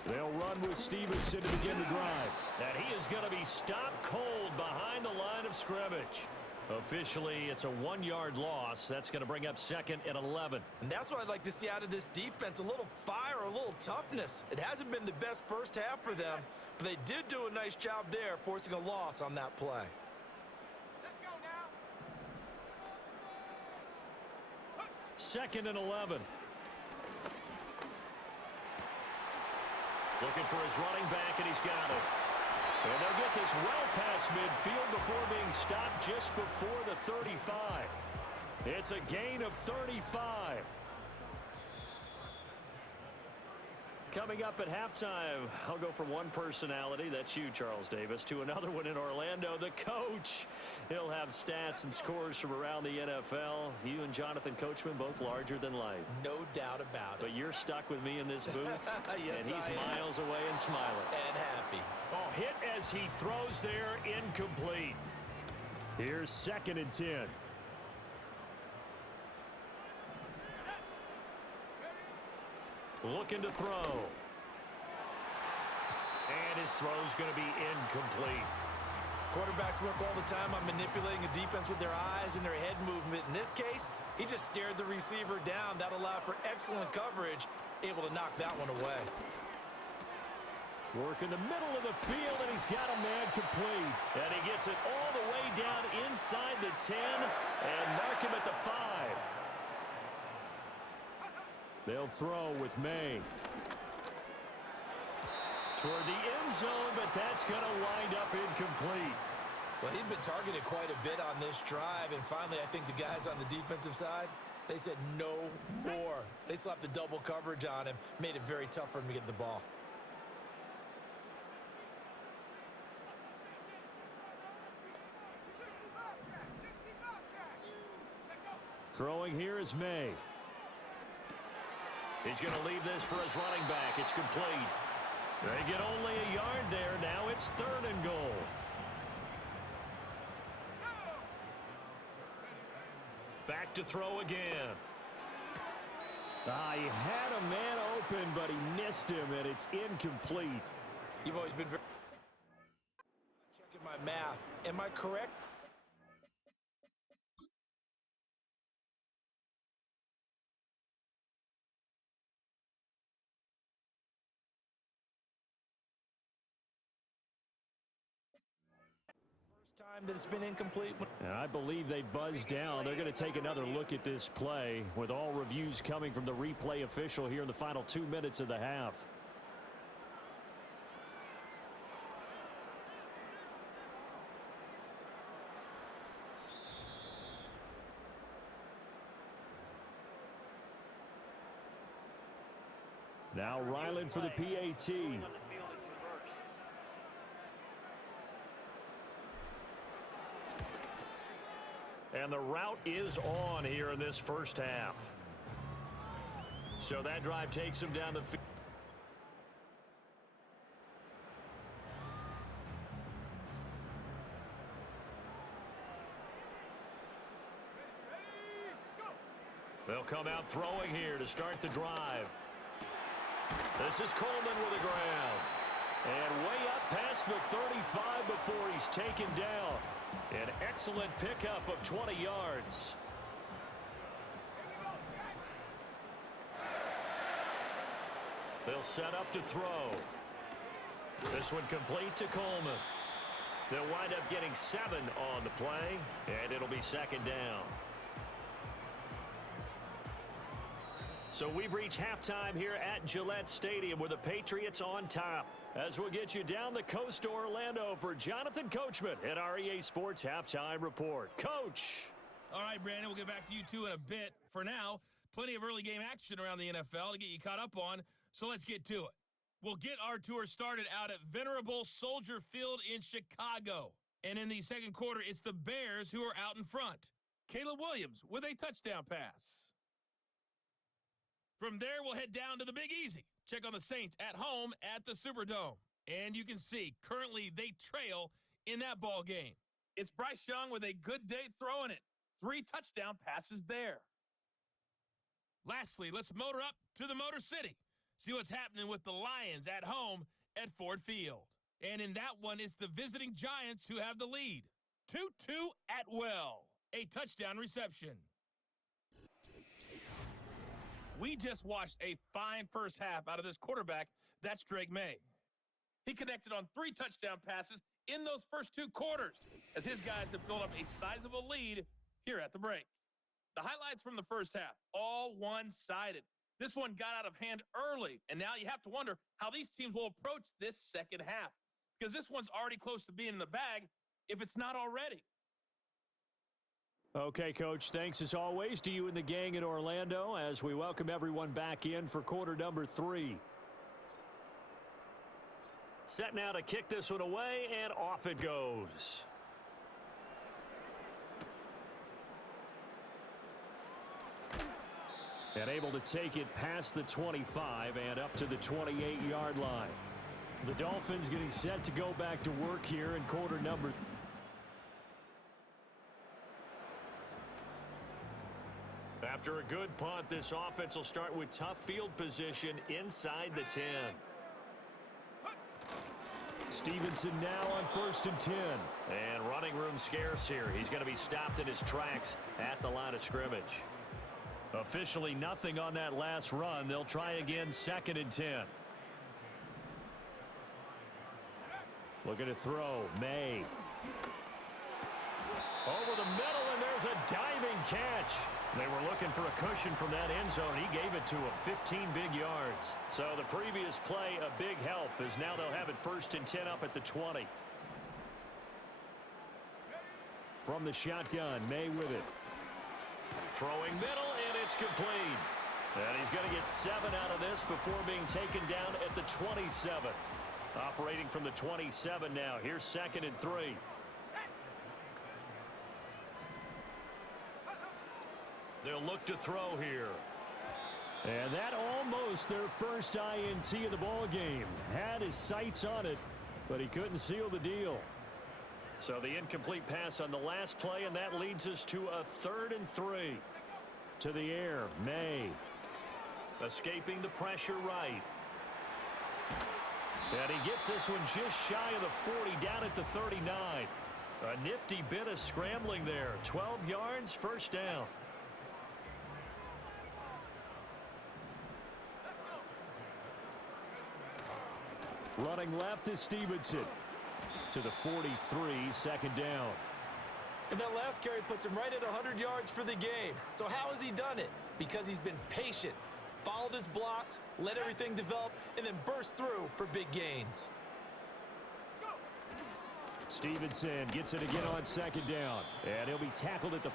They'll run with Stevenson to begin the drive. And he is going to be stopped cold behind the line of scrimmage. Officially, it's a 1-yard loss. That's going to bring up 2nd and 11. And that's what I'd like to see out of this defense, a little fire, a little toughness. It hasn't been the best first half for them, but they did do a nice job there, forcing a loss on that play. Let's go now. 2nd and 11. Looking for his running back, and he's got it. And they'll get this well past midfield before being stopped just before the 35. It's a gain of 35. Coming up at halftime, I'll go from one personality, that's you, Charles Davis, to another one in Orlando, the coach. He'll have stats and scores from around the NFL. You and Jonathan Coachman both larger than life. No doubt about it. But you're stuck with me in this booth, yes, and he's miles away and smiling. And happy. Oh, hit as he throws there, incomplete. Here's 2nd and 10. Looking to throw. And his throw's going to be incomplete. Quarterbacks work all the time on manipulating a defense with their eyes and their head movement. In this case, he just stared the receiver down. That allowed for excellent coverage, able to knock that one away. Work in the middle of the field, and he's got a man complete. And he gets it all the way down inside the 10 and mark him at the 5. They'll throw with May. Toward the end zone, but that's going to wind up incomplete. Well, he'd been targeted quite a bit on this drive, and finally I think the guys on the defensive side, they said no more. They slapped the double coverage on him, made it very tough for him to get the ball. Throwing here is May. He's going to leave this for his running back. It's complete. They get only a yard there. Now it's 3rd and goal. Back to throw again. He had a man open, but he missed him, and it's incomplete. You've always been very... Checking my math. Am I correct? Time that it's been incomplete. And I believe they buzzed down. They're going to take another look at this play, with all reviews coming from the replay official here in the final 2 minutes of the half. Now Ryland for the PAT. And the route is on here in this first half. So that drive takes him down the field. They'll come out throwing here to start the drive. This is Coleman with the ground. And way up past the 35 before he's taken down. An excellent pickup of 20 yards. They'll set up to throw. This one complete to Coleman. They'll wind up getting 7 on the play, and it'll be 2nd down. So we've reached halftime here at Gillette Stadium with the Patriots on top. As we'll get you down the coast to Orlando for Jonathan Coachman at our EA Sports Halftime Report. Coach! All right, Brandon, we'll get back to you two in a bit. For now, plenty of early game action around the NFL to get you caught up on, so let's get to it. We'll get our tour started out at Venerable Soldier Field in Chicago. And in the second quarter, it's the Bears who are out in front. Caleb Williams with a touchdown pass. From there, we'll head down to the Big Easy. Check on the Saints at home at the Superdome. And you can see, currently they trail in that ball game. It's Bryce Young with a good day throwing it. 3 touchdown passes there. Lastly, let's motor up to the Motor City. See what's happening with the Lions at home at Ford Field. And in that one, it's the visiting Giants who have the lead. Tutu Atwell, a touchdown reception. We just watched a fine first half out of this quarterback. That's Drake May. He connected on 3 touchdown passes in those first 2 quarters as his guys have built up a sizable lead here at the break. The highlights from the first half, all one-sided. This one got out of hand early, and now you have to wonder how these teams will approach this second half, because this one's already close to being in the bag if it's not already. Okay, Coach, thanks as always to you and the gang in Orlando as we welcome everyone back in for quarter number 3. set now to kick this one away, and off it goes. And able to take it past the 25 and up to the 28-yard line. The Dolphins getting set to go back to work here in quarter number. After a good punt, this offense will start with tough field position inside the 10. Stevenson now on 1st and 10. And running room scarce here. He's going to be stopped in his tracks at the line of scrimmage. Officially nothing on that last run. They'll try again 2nd and 10. Looking to throw. May. Over the middle, and there's a diving catch. They were looking for a cushion from that end zone. He gave it to him. 15 big yards. So the previous play, a big help, as now they'll have it 1st and 10 up at the 20. From the shotgun, May with it. Throwing middle, and it's complete. And he's going to get 7 out of this before being taken down at the 27. Operating from the 27 now. Here's 2nd and 3. They'll look to throw here. And that almost their first INT of the ball game. Had his sights on it, but he couldn't seal the deal. So the incomplete pass on the last play, and that leads us to a 3rd and 3. To the air, May. Escaping the pressure right. And he gets this one just shy of the 40, down at the 39. A nifty bit of scrambling there. 12 yards, 1st down. Running left is Stevenson. To the 43, 2nd down. And that last carry puts him right at 100 yards for the game. So how has he done it? Because he's been patient, followed his blocks, let everything develop, and then burst through for big gains. Stevenson gets it again on 2nd down. And he'll be tackled at the...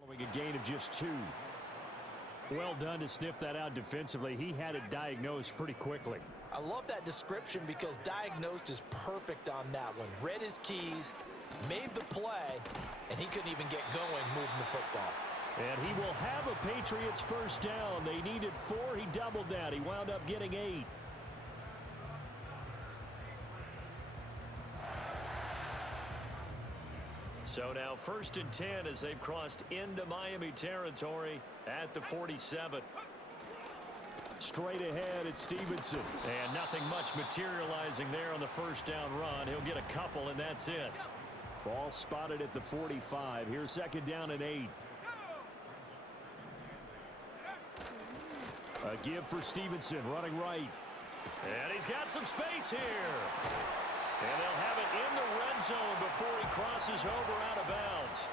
Following a gain of just 2. Well done to sniff that out defensively. He had it diagnosed pretty quickly. I love that description because diagnosed is perfect on that one. Read his keys, made the play, and he couldn't even get going moving the football. And he will have a Patriots 1st down. They needed 4. He doubled that. He wound up getting 8. So now 1st and 10 as they've crossed into Miami territory at the 47. Straight ahead at Stevenson. And nothing much materializing there on the 1st down run. He'll get a couple, and that's it. Ball spotted at the 45. Here's 2nd down and 8. A give for Stevenson, running right. And he's got some space here. And they'll have it in the red zone before he crosses over out of bounds.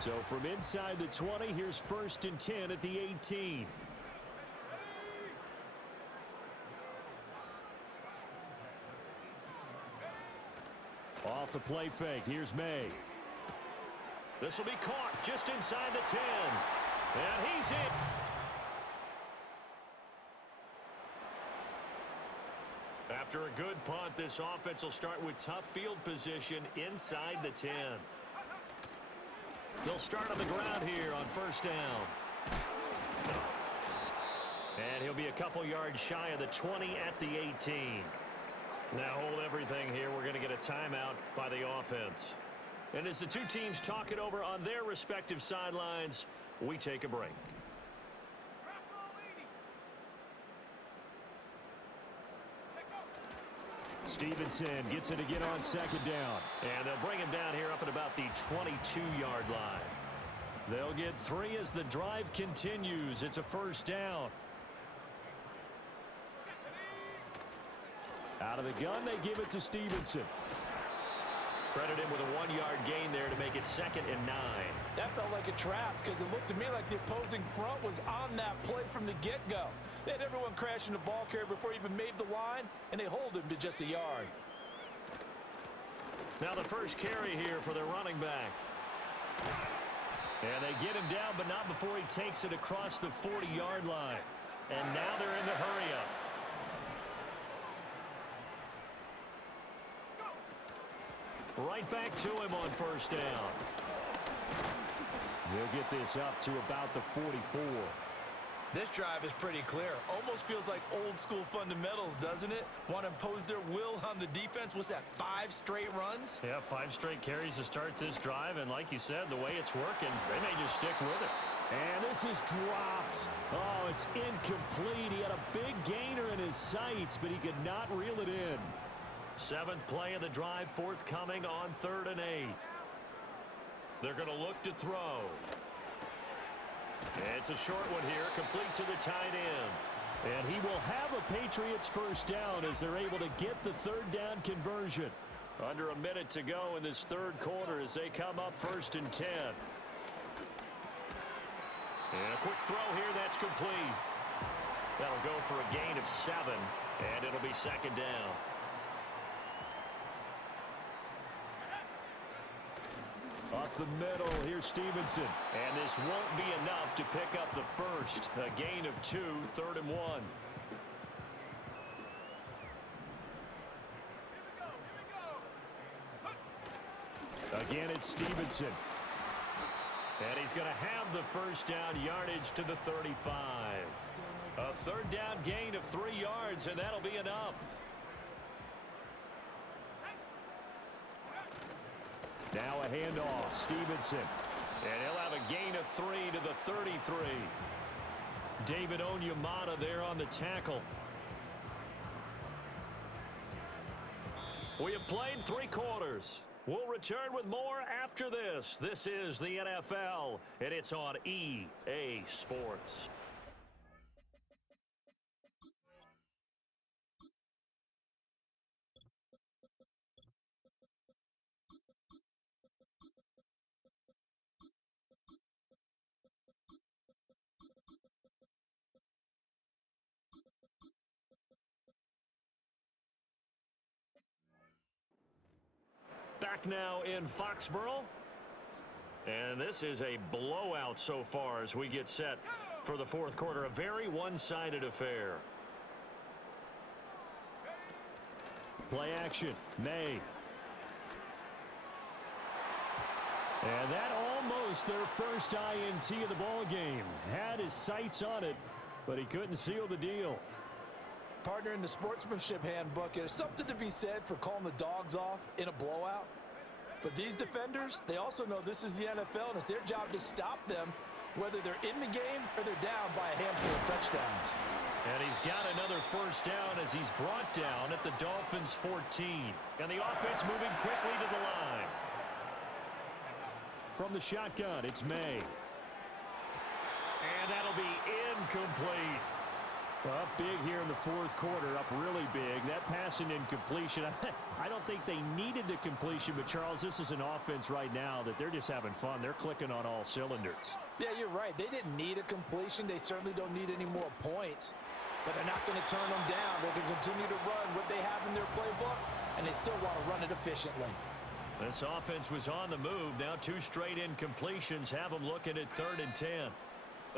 So from inside the 20, here's 1st and 10 at the 18. Off the play fake, here's May. This will be caught just inside the 10. And he's in. After a good punt, this offense will start with tough field position inside the 10. They'll start on the ground here on 1st down. And he'll be a couple yards shy of the 20 at the 18. Now hold everything here. We're going to get a timeout by the offense. And as the two teams talk it over on their respective sidelines, we take a break. Stevenson gets it again on second down. And they'll bring him down here up at about the 22-yard line. They'll get 3 as the drive continues. It's a first down. Out of the gun, they give it to Stevenson. Credit him with a 1-yard gain there to make it 2nd and 9. That felt like a trap because it looked to me like the opposing front was on that play from the get-go. They had everyone crashing the ball carrier before he even made the line, and they hold him to just a yard. Now the first carry here for their running back. And they get him down, but not before he takes it across the 40-yard line. And now they're in the hurry-up. Right back to him on first down. They'll get this up to about the 44. This drive is pretty clear. Almost feels like old-school fundamentals, doesn't it? Want to impose their will on the defense. What's that, 5 straight runs? Yeah, 5 straight carries to start this drive. And like you said, the way it's working, they may just stick with it. And this is dropped. Oh, it's incomplete. He had a big gainer in his sights, but he could not reel it in. 7th play of the drive forthcoming on 3rd and 8. They're going to look to throw. It's a short one here, complete to the tight end. And he will have a Patriots first down as they're able to get the 3rd down conversion. Under a minute to go in this 3rd quarter as they come up 1st and 10. And a quick throw here, that's complete. That'll go for a gain of 7, and it'll be 2nd down. Up the middle, here's Stevenson. And this won't be enough to pick up the first. A gain of 2, 3rd and 1. Again, it's Stevenson. And he's going to have the first down, yardage to the 35. A 3rd down gain of 3 yards, and that'll be enough. Now a handoff, Stevenson. And he'll have a gain of 3 to the 33. David Onyemata there on the tackle. We have played 3 quarters. We'll return with more after this. This is the NFL, and it's on EA Sports. Back now in Foxborough. And this is a blowout so far as we get set for the 4th quarter. A very one-sided affair. Play action. May. And that almost their first INT of the ball game. Had his sights on it, but he couldn't seal the deal. Partner, in the sportsmanship handbook, there's something to be said for calling the dogs off in a blowout. But these defenders, they also know this is the NFL, and it's their job to stop them, whether they're in the game or they're down by a handful of touchdowns. And he's got another first down as he's brought down at the Dolphins' 14. And the offense moving quickly to the line. From the shotgun, it's May. And that'll be incomplete. Up big here in the 4th quarter, up really big. That passing incompletion, I don't think they needed the completion, but Charles, this is an offense right now that they're just having fun. They're clicking on all cylinders. Yeah, you're right. They didn't need a completion. They certainly don't need any more points. But they're not going to turn them down. They can continue to run what they have in their playbook, and they still want to run it efficiently. This offense was on the move. Now 2 straight incompletions have them looking at 3rd and 10.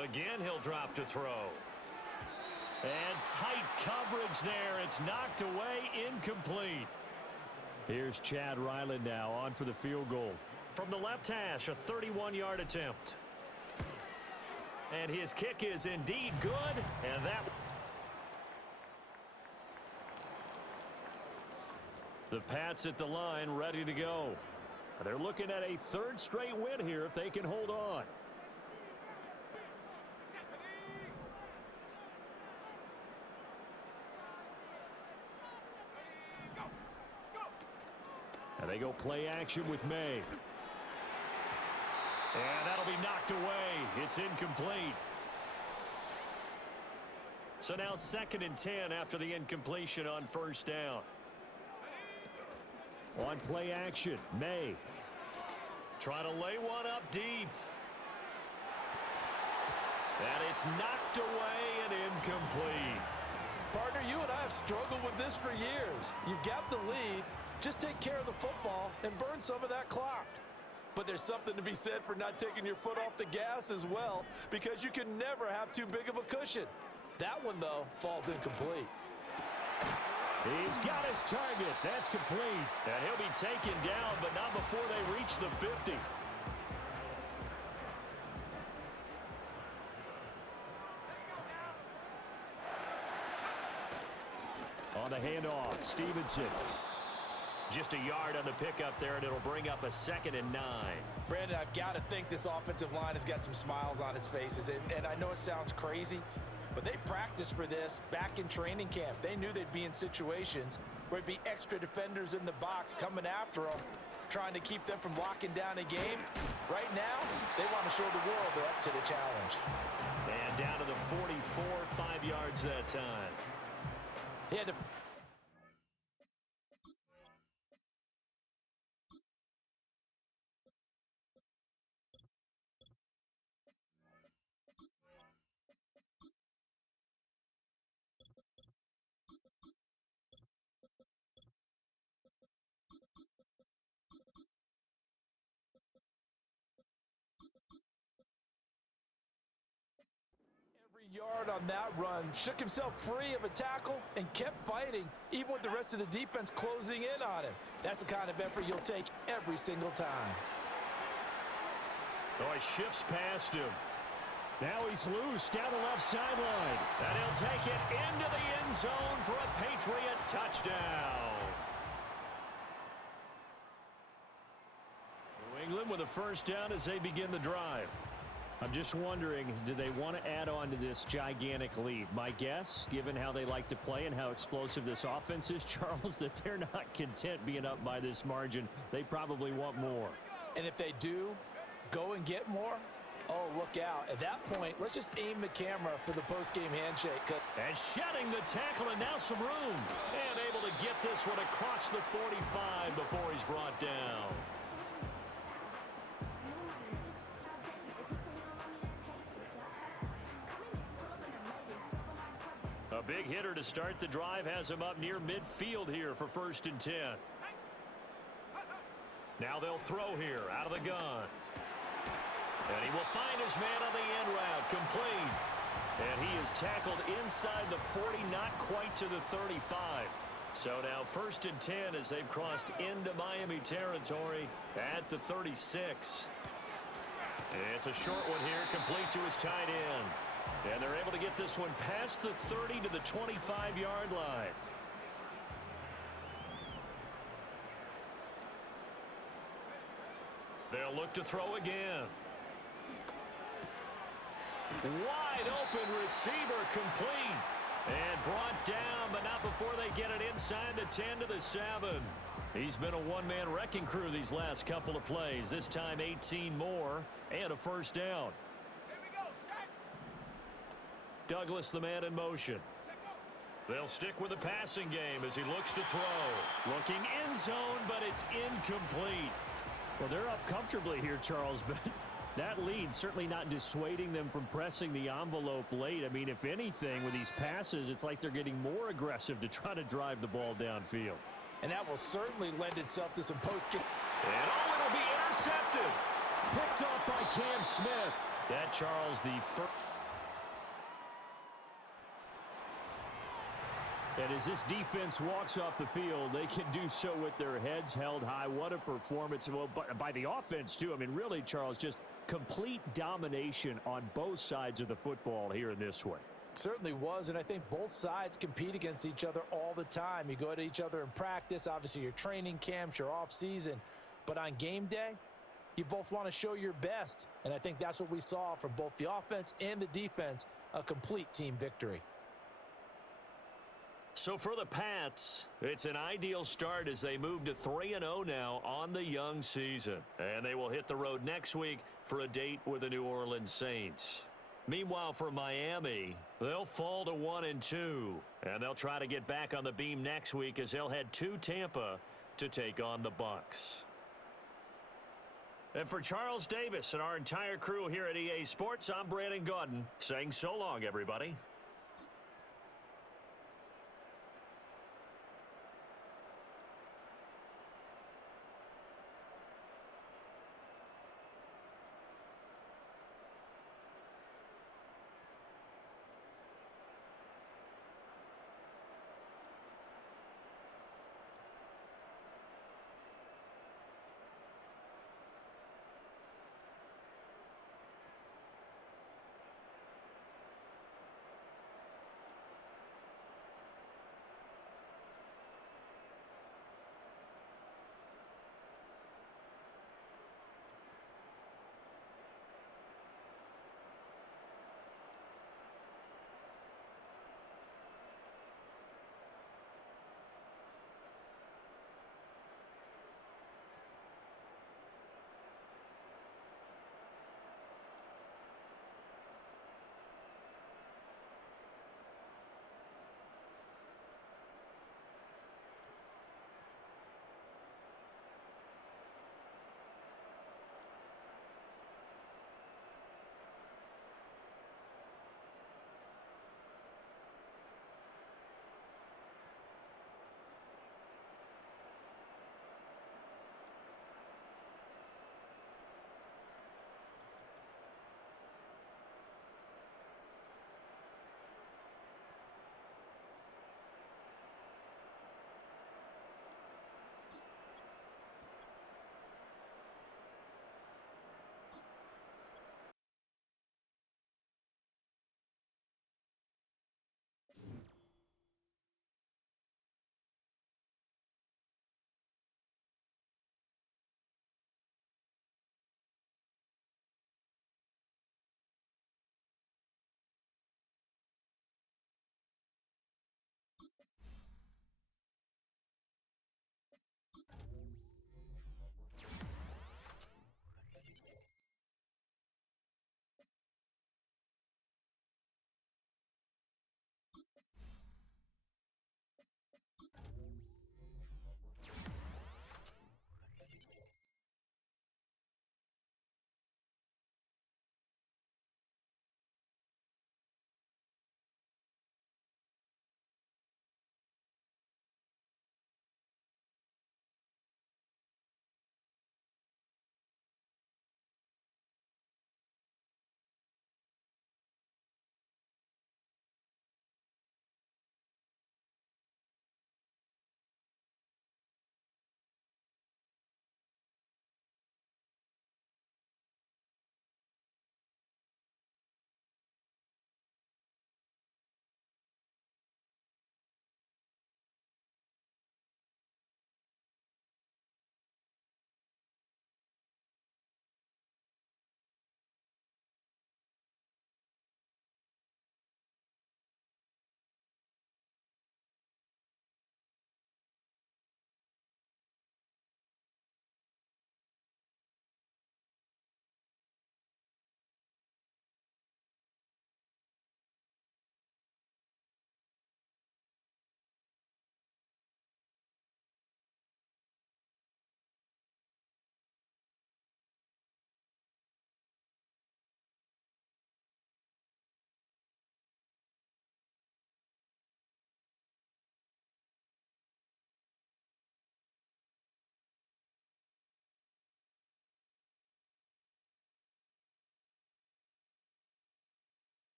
Again, he'll drop to throw. And tight coverage there. It's knocked away, incomplete. Here's Chad Ryland now on for the field goal. From the left hash, a 31-yard attempt. And his kick is indeed good. And that... The Pats at the line, ready to go. They're looking at a third straight win here if they can hold on. And they go play action with May. And that'll be knocked away. It's incomplete. So now 2nd and 10 after the incompletion on first down. On play action, May. Trying to lay one up deep. And it's knocked away and incomplete. Partner, you and I have struggled with this for years. You've got the lead. Just take care of the football and burn some of that clock. But there's something to be said for not taking your foot off the gas as well, because you can never have too big of a cushion. That one, though, falls incomplete. He's got his target. That's complete. And he'll be taken down, but not before they reach the 50. On the handoff, Stevenson. Just a yard on the pickup there, and it'll bring up a 2nd and 9. Brandon, I've got to think this offensive line has got some smiles on its faces. And I know it sounds crazy, but they practiced for this back in training camp. They knew they'd be in situations where it'd be extra defenders in the box coming after them, trying to keep them from locking down a game. Right now, they want to show the world they're up to the challenge. And down to the 44, 5 yards that time. He had to... yard on that run, shook himself free of a tackle and kept fighting, even with the rest of the defense closing in on him. That's the kind of effort you'll take every single time. Oh, he shifts past him. Now he's loose down the left sideline. And he'll take it into the end zone for a Patriot touchdown. New England with a first down as they begin the drive. I'm just wondering, do they want to add on to this gigantic lead? My guess, given how they like to play and how explosive this offense is, Charles, that they're not content being up by this margin. They probably want more. And if they do go and get more, oh, look out. At that point, let's just aim the camera for the post-game handshake. And shedding the tackle, and now some room. And able to get this one across the 45 before he's brought down. A big hitter to start the drive has him up near midfield here for 1st and 10. Now they'll throw here out of the gun. And he will find his man on the end route, complete. And he is tackled inside the 40, not quite to the 35. So now 1st and 10 as they've crossed into Miami territory at the 36. It's a short one here, complete to his tight end. And they're able to get this one past the 30 to the 25-yard line. They'll look to throw again. Wide open receiver, complete. And brought down, but not before they get it inside the 10 to the 7. He's been a one-man wrecking crew these last couple of plays. This time 18 more and a first down. Douglas, the man in motion. They'll stick with the passing game as he looks to throw. Looking end zone, but it's incomplete. Well, they're up comfortably here, Charles, but that lead certainly not dissuading them from pressing the envelope late. I mean, if anything, with these passes, it's like they're getting more aggressive to try to drive the ball downfield. And that will certainly lend itself to some post-game. And oh, it'll be intercepted. Picked off by Cam Smith. That, Charles, the first. And as this defense walks off the field, they can do so with their heads held high. What a performance. Well, by the offense, too. I mean, really, Charles, just complete domination on both sides of the football here in this one. Certainly was, and I think both sides compete against each other all the time. You go to each other in practice. Obviously, your training camps, your off-season. But on game day, you both want to show your best, and I think that's what we saw from both the offense and the defense, a complete team victory. So for the Pats, it's an ideal start as they move to 3-0 now on the young season. And they will hit the road next week for a date with the New Orleans Saints. Meanwhile, for Miami, they'll fall to 1-2. And they'll try to get back on the beam next week as they'll head to Tampa to take on the Bucs. And for Charles Davis and our entire crew here at EA Sports, I'm Brandon Gaudin saying so long, everybody.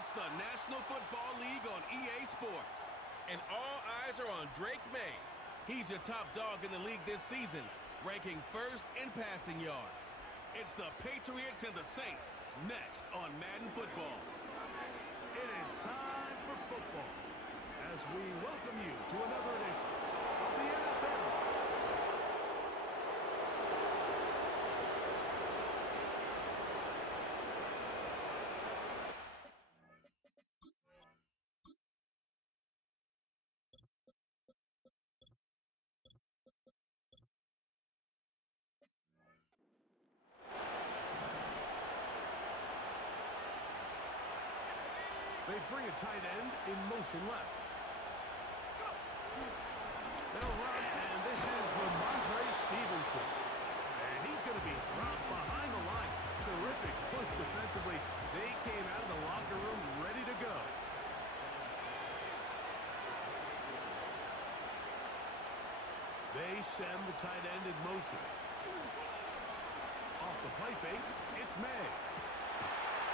It's the National Football League on EA Sports. And all eyes are on Drake May. He's your top dog in the league this season, ranking first in passing yards. It's the Patriots and the Saints, next on Madden Football. It is time for football as we welcome you to another edition of the NFL. They bring a tight end in motion left. They'll run, and this is Ramondre Stevenson. And he's going to be dropped behind the line. Terrific push defensively. They came out of the locker room ready to go. They send the tight end in motion. Off the play fake, it's May.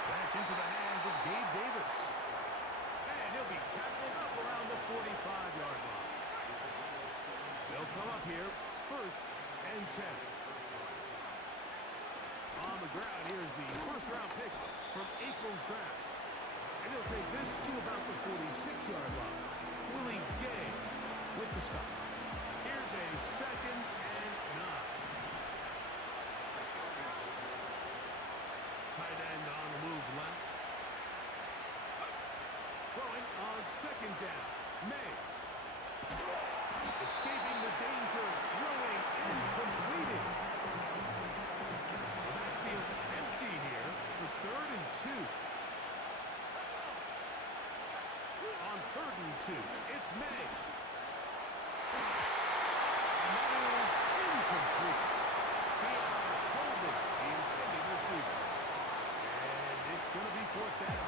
That's into the hands of Gabe Davis. And he'll be tackled up around the 45-yard line. They'll come up here, 1st and 10. On the ground, here's the first-round pick from April's draft. And he'll take this to about the 46-yard line. Willie Gay with the stop. Here's a 2nd and 9. Tight end on the move left. Throwing on 2nd down. May. Escaping the danger of throwing and completing. The backfield empty here for 3rd and 2. On 3rd and 2, it's May. And that is incomplete. Beyond holding the intended receiver. And it's going to be 4th down.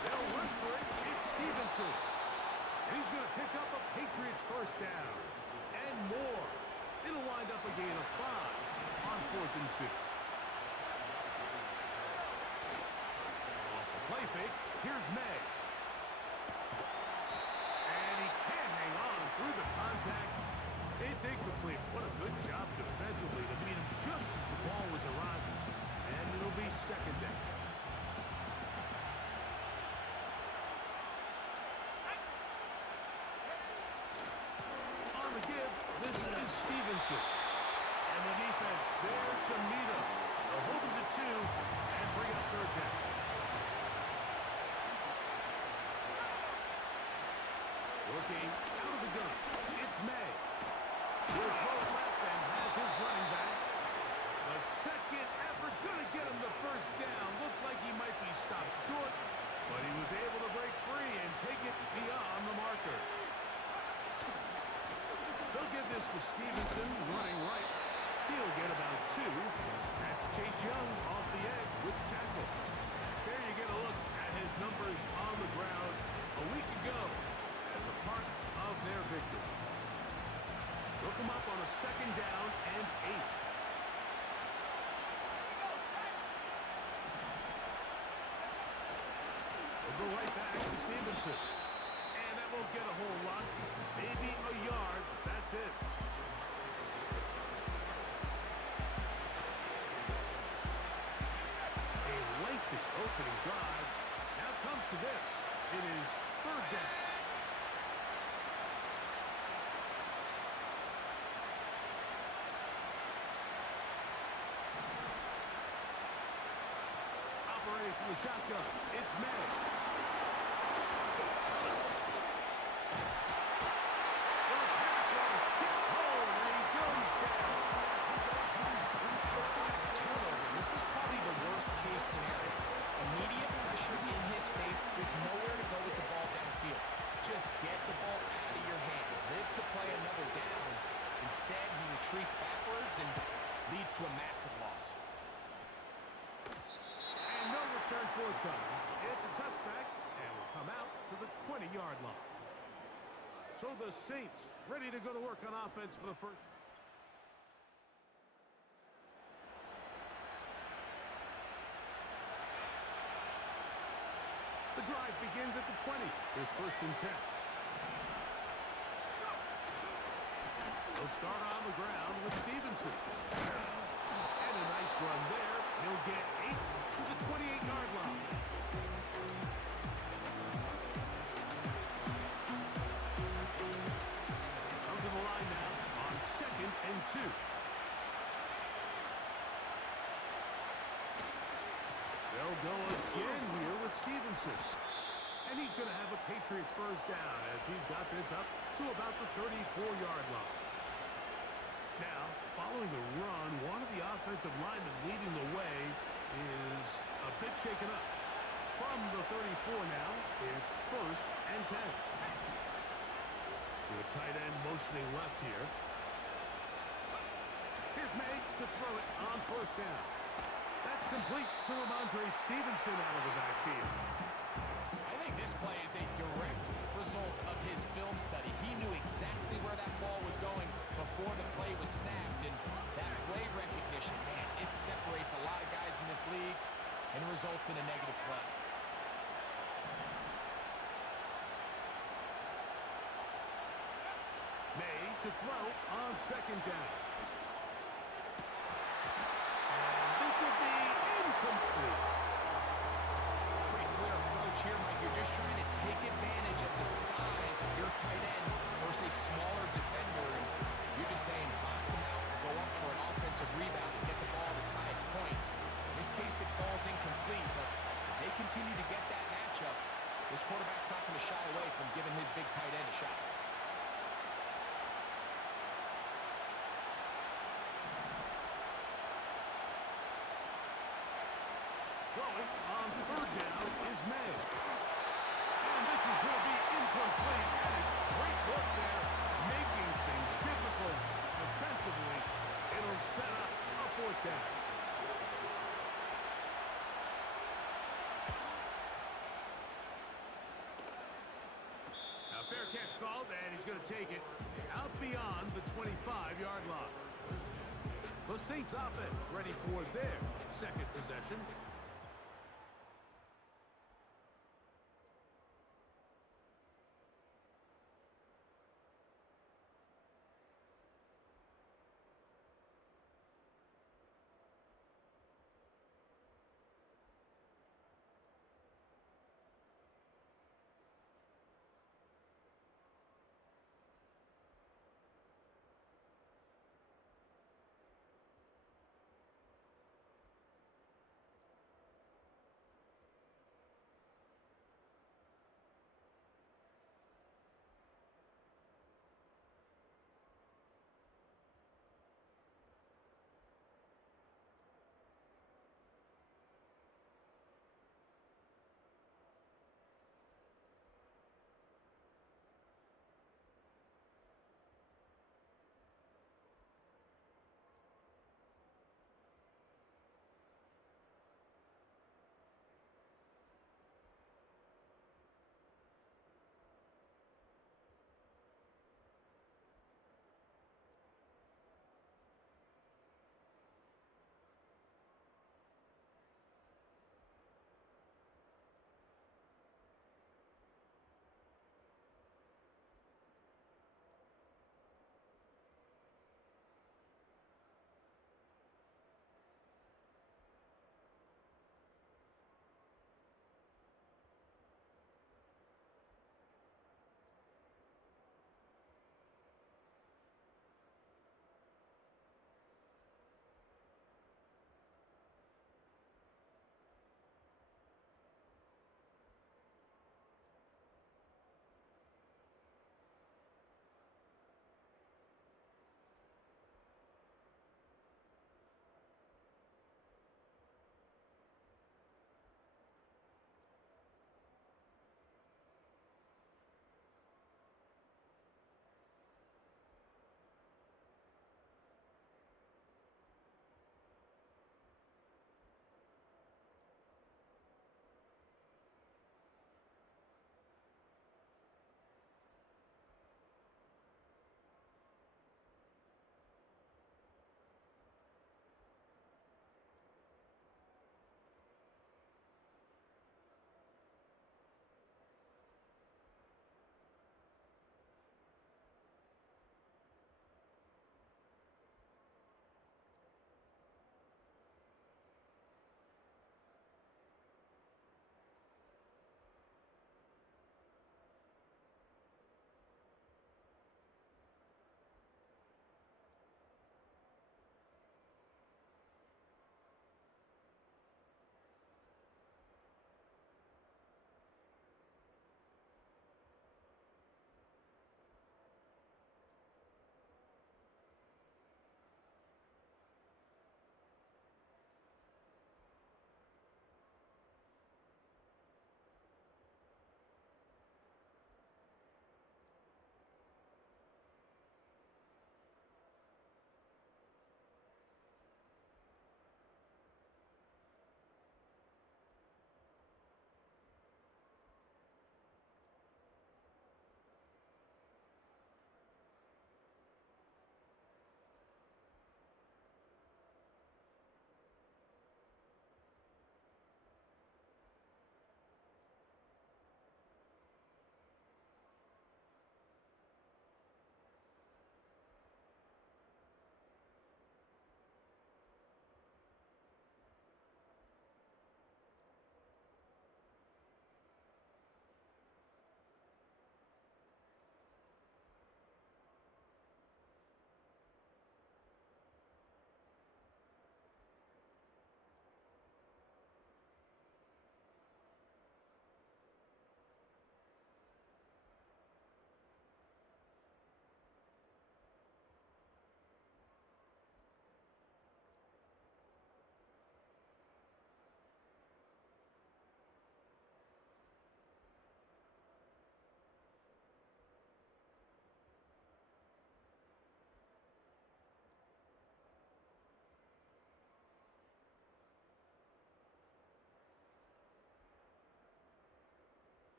They'll run for it. It's Stevenson. And he's going to pick up a Patriots 1st down. And more. It'll wind up a gain of 5 on 4th and 2. Off the play fake, here's May. And he can't hang on through the contact. It's incomplete. What a good job defensively to beat him just as the ball was arriving. And it'll be 2nd down. On the give, this is Stevenson. And the defense there to meet him. They'll hold him to 2 and bring up 3rd down. Working out of the gun. It's May. Will throw it left and has his running back. The 2nd effort going to get him the 1st down. Looked like he might be stopped short, but he was able to break free and take it beyond the marker. They'll give this to Stevenson running right. He'll get about 2. That's Chase Young off the edge with the tackle. There you get a look at his numbers on the ground a week ago as a part of their victory. Look him up on a 2nd down and 8. We'll go right back to Stevenson. And that won't get a whole lot. Maybe a yard. That's it. A lengthy opening drive. Now comes to this. It is 3rd down. Operating from the shotgun. It's May. This was probably the worst-case scenario. Immediate pressure in his face with nowhere to go with the ball downfield. Just get the ball out of your hand. Live to play another down. Instead, he retreats backwards and leads to a massive loss. And no return forthcoming. It's a touchback, and will come out to the 20-yard line. So the Saints ready to go to work on offense for the first. The drive begins at the 20. Here's 1st and 10. They'll start on the ground with Stevenson. And a nice run there. He'll get 8 to the 28-yard line. Come to the line now on 2nd and 2. They'll go again here with Stevenson. And he's going to have a Patriots first down as he's got this up to about the 34-yard line. Now, following the run, one of the offensive linemen leading the way is a bit shaken up. From the 34 now, it's 1st and 10. The tight end motioning left here. Here's May to throw it on 1st down. That's complete to Ramondre Stevenson out of the backfield. I think this play is a direct result of his film study. He knew exactly where that ball was going before the play was snapped, and that play recognition, man, it separates a lot of guys in this league and results in a negative play. May to throw on 2nd down. This will be incomplete. Pretty clear approach here, Mike. You're just trying to take advantage of the size of your tight end versus a smaller defender. And you're just saying box him out, go up for an offensive rebound, and get the ball at its highest point. In this case, it falls incomplete, but if they continue to get that matchup, this quarterback's not going to shy away from giving his big tight end a shot. Throwing on 3rd down is May. And this is going to be incomplete. That is great work there, making things difficult defensively. It'll set up a 4th down. Now fair catch called, and he's going to take it out beyond the 25-yard line. The Saints offense ready for their 2nd possession.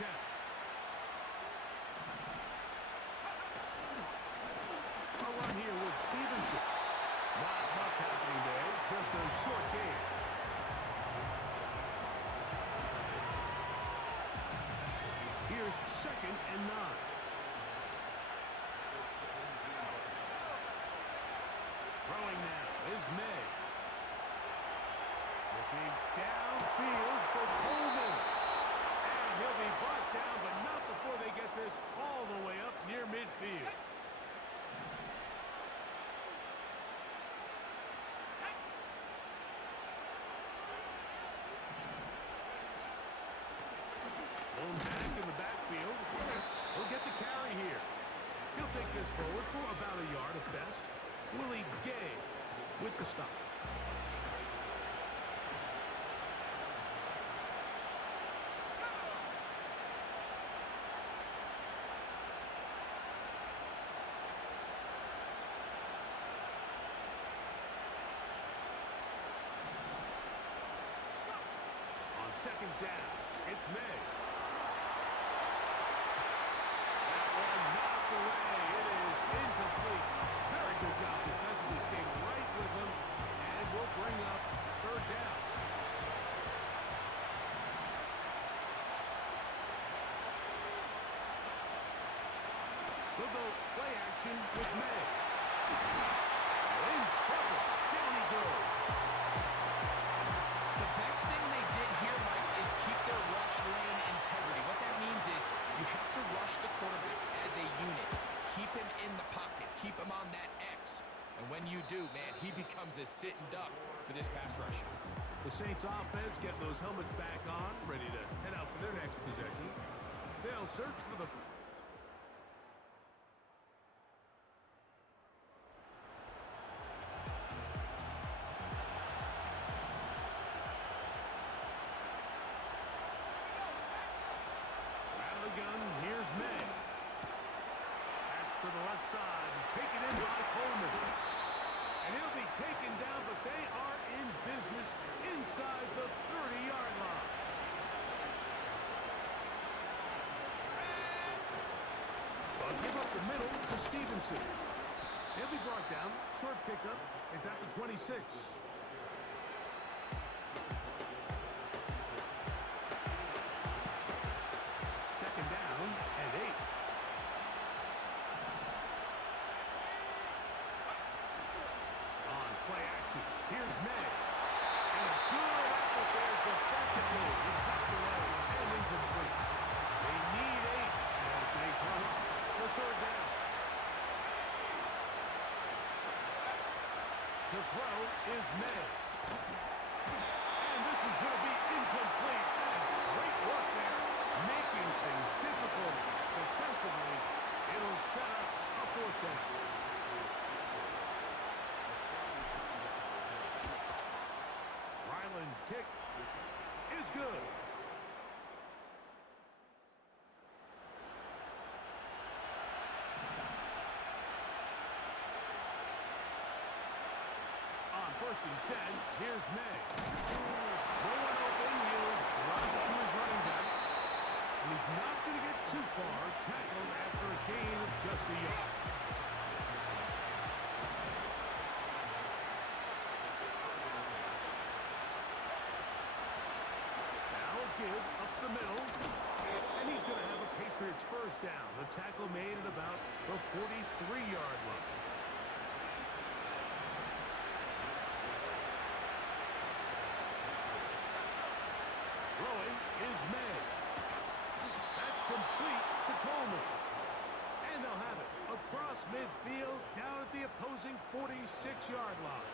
attempt. A run here with Stevenson. Not much happening there, just a short game. Here's 2nd and 9. Throwing now is May. Looking downfield for Coleman. And he'll be brought down, but not before they get this all the way up near midfield. Home back in the backfield. He'll get the carry here. He'll take this forward for about a yard at best. Willie Gay with the stop. On 2nd down, it's May. That one knocked away. It is incomplete. Very good job defensively, stayed right with him, and will bring up 3rd down. We'll go play action with May. In trouble. Down he goes. The best thing they did here, Mike, is keep their rush lane integrity. What that means is you have to rush the quarterback as a unit. Keep him in the pocket. Keep him on that X. And when you do, man, he becomes a sitting duck for this pass rush. The Saints offense getting those helmets back on, ready to head out for their next possession. They'll search for the... Rattle gun, here's May. Patch to the left side, taken in by Coleman. And he'll be taken down, but they are in business inside the 30-yard line. They'll give up the middle to Stevenson. He'll be brought down. Short pickup. It's at the 26. Second down and 8. On play action, here's May. And a good effort there defensively. It's knocked away and incomplete. They need 8 as they come up for 3rd down. To throw is May. And this is going to be incomplete. Great work there, making things difficult defensively. It'll set up a 4th down. Ryland's kick is good. On 1st and 10, here's May. No one open, he'll drive it to his running back. And he's not going to get too far, tackled after a gain of just a yard. Now a give up the middle. And he's going to have a Patriots 1st down. The tackle made at about the 43-yard line. Throwing is May. That's complete to Coleman. And they'll have it across midfield down at the opposing 46-yard line.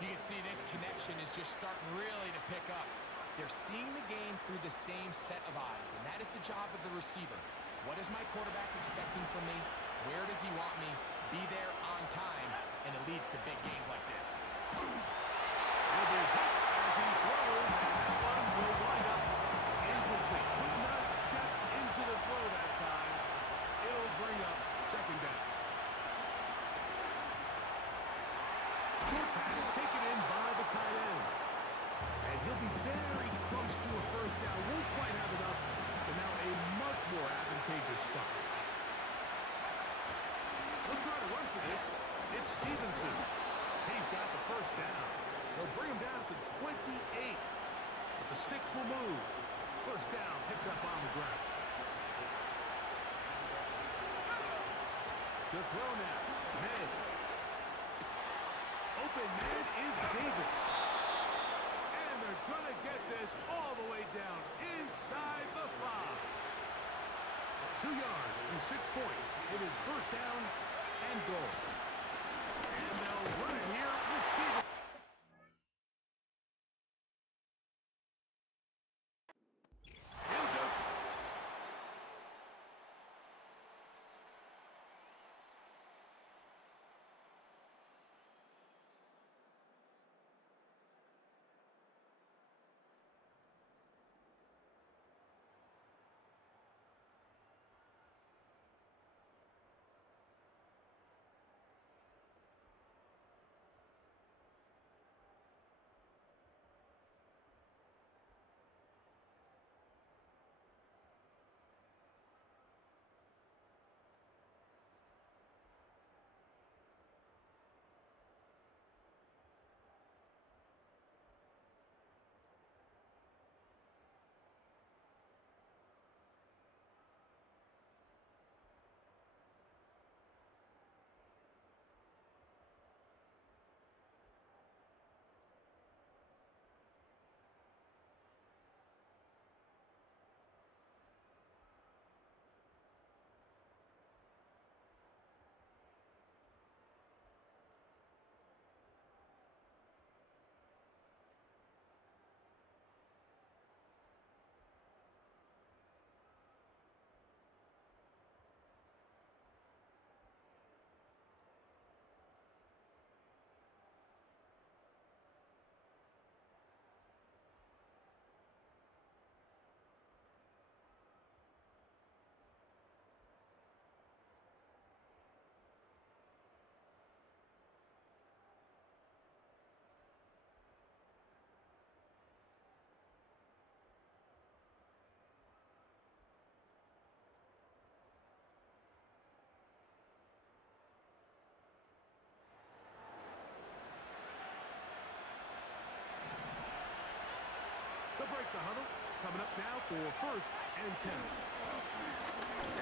You can see this connection is just starting really to pick up. They're seeing the game through the same set of eyes, and that is the job of the receiver. What is my quarterback expecting from me? Where does he want me? Be there on time, and it leads to big gains like this. Will be hit as he throws, and that one will wind up incomplete. Could not step into the throw that time. It'll bring up 2nd down. Short pass taken in by the tight end. And he'll be very close to a 1st down. Won't quite have enough, Patriots will move. First down, picked up on the ground. To throw now, May. Open man is Davis. And they're going to get this all the way down inside the 5. 2 yards from 6 points. It is first down and goal. And they'll run it here with Stevenson. They'll break the huddle. Coming up now for first and 10.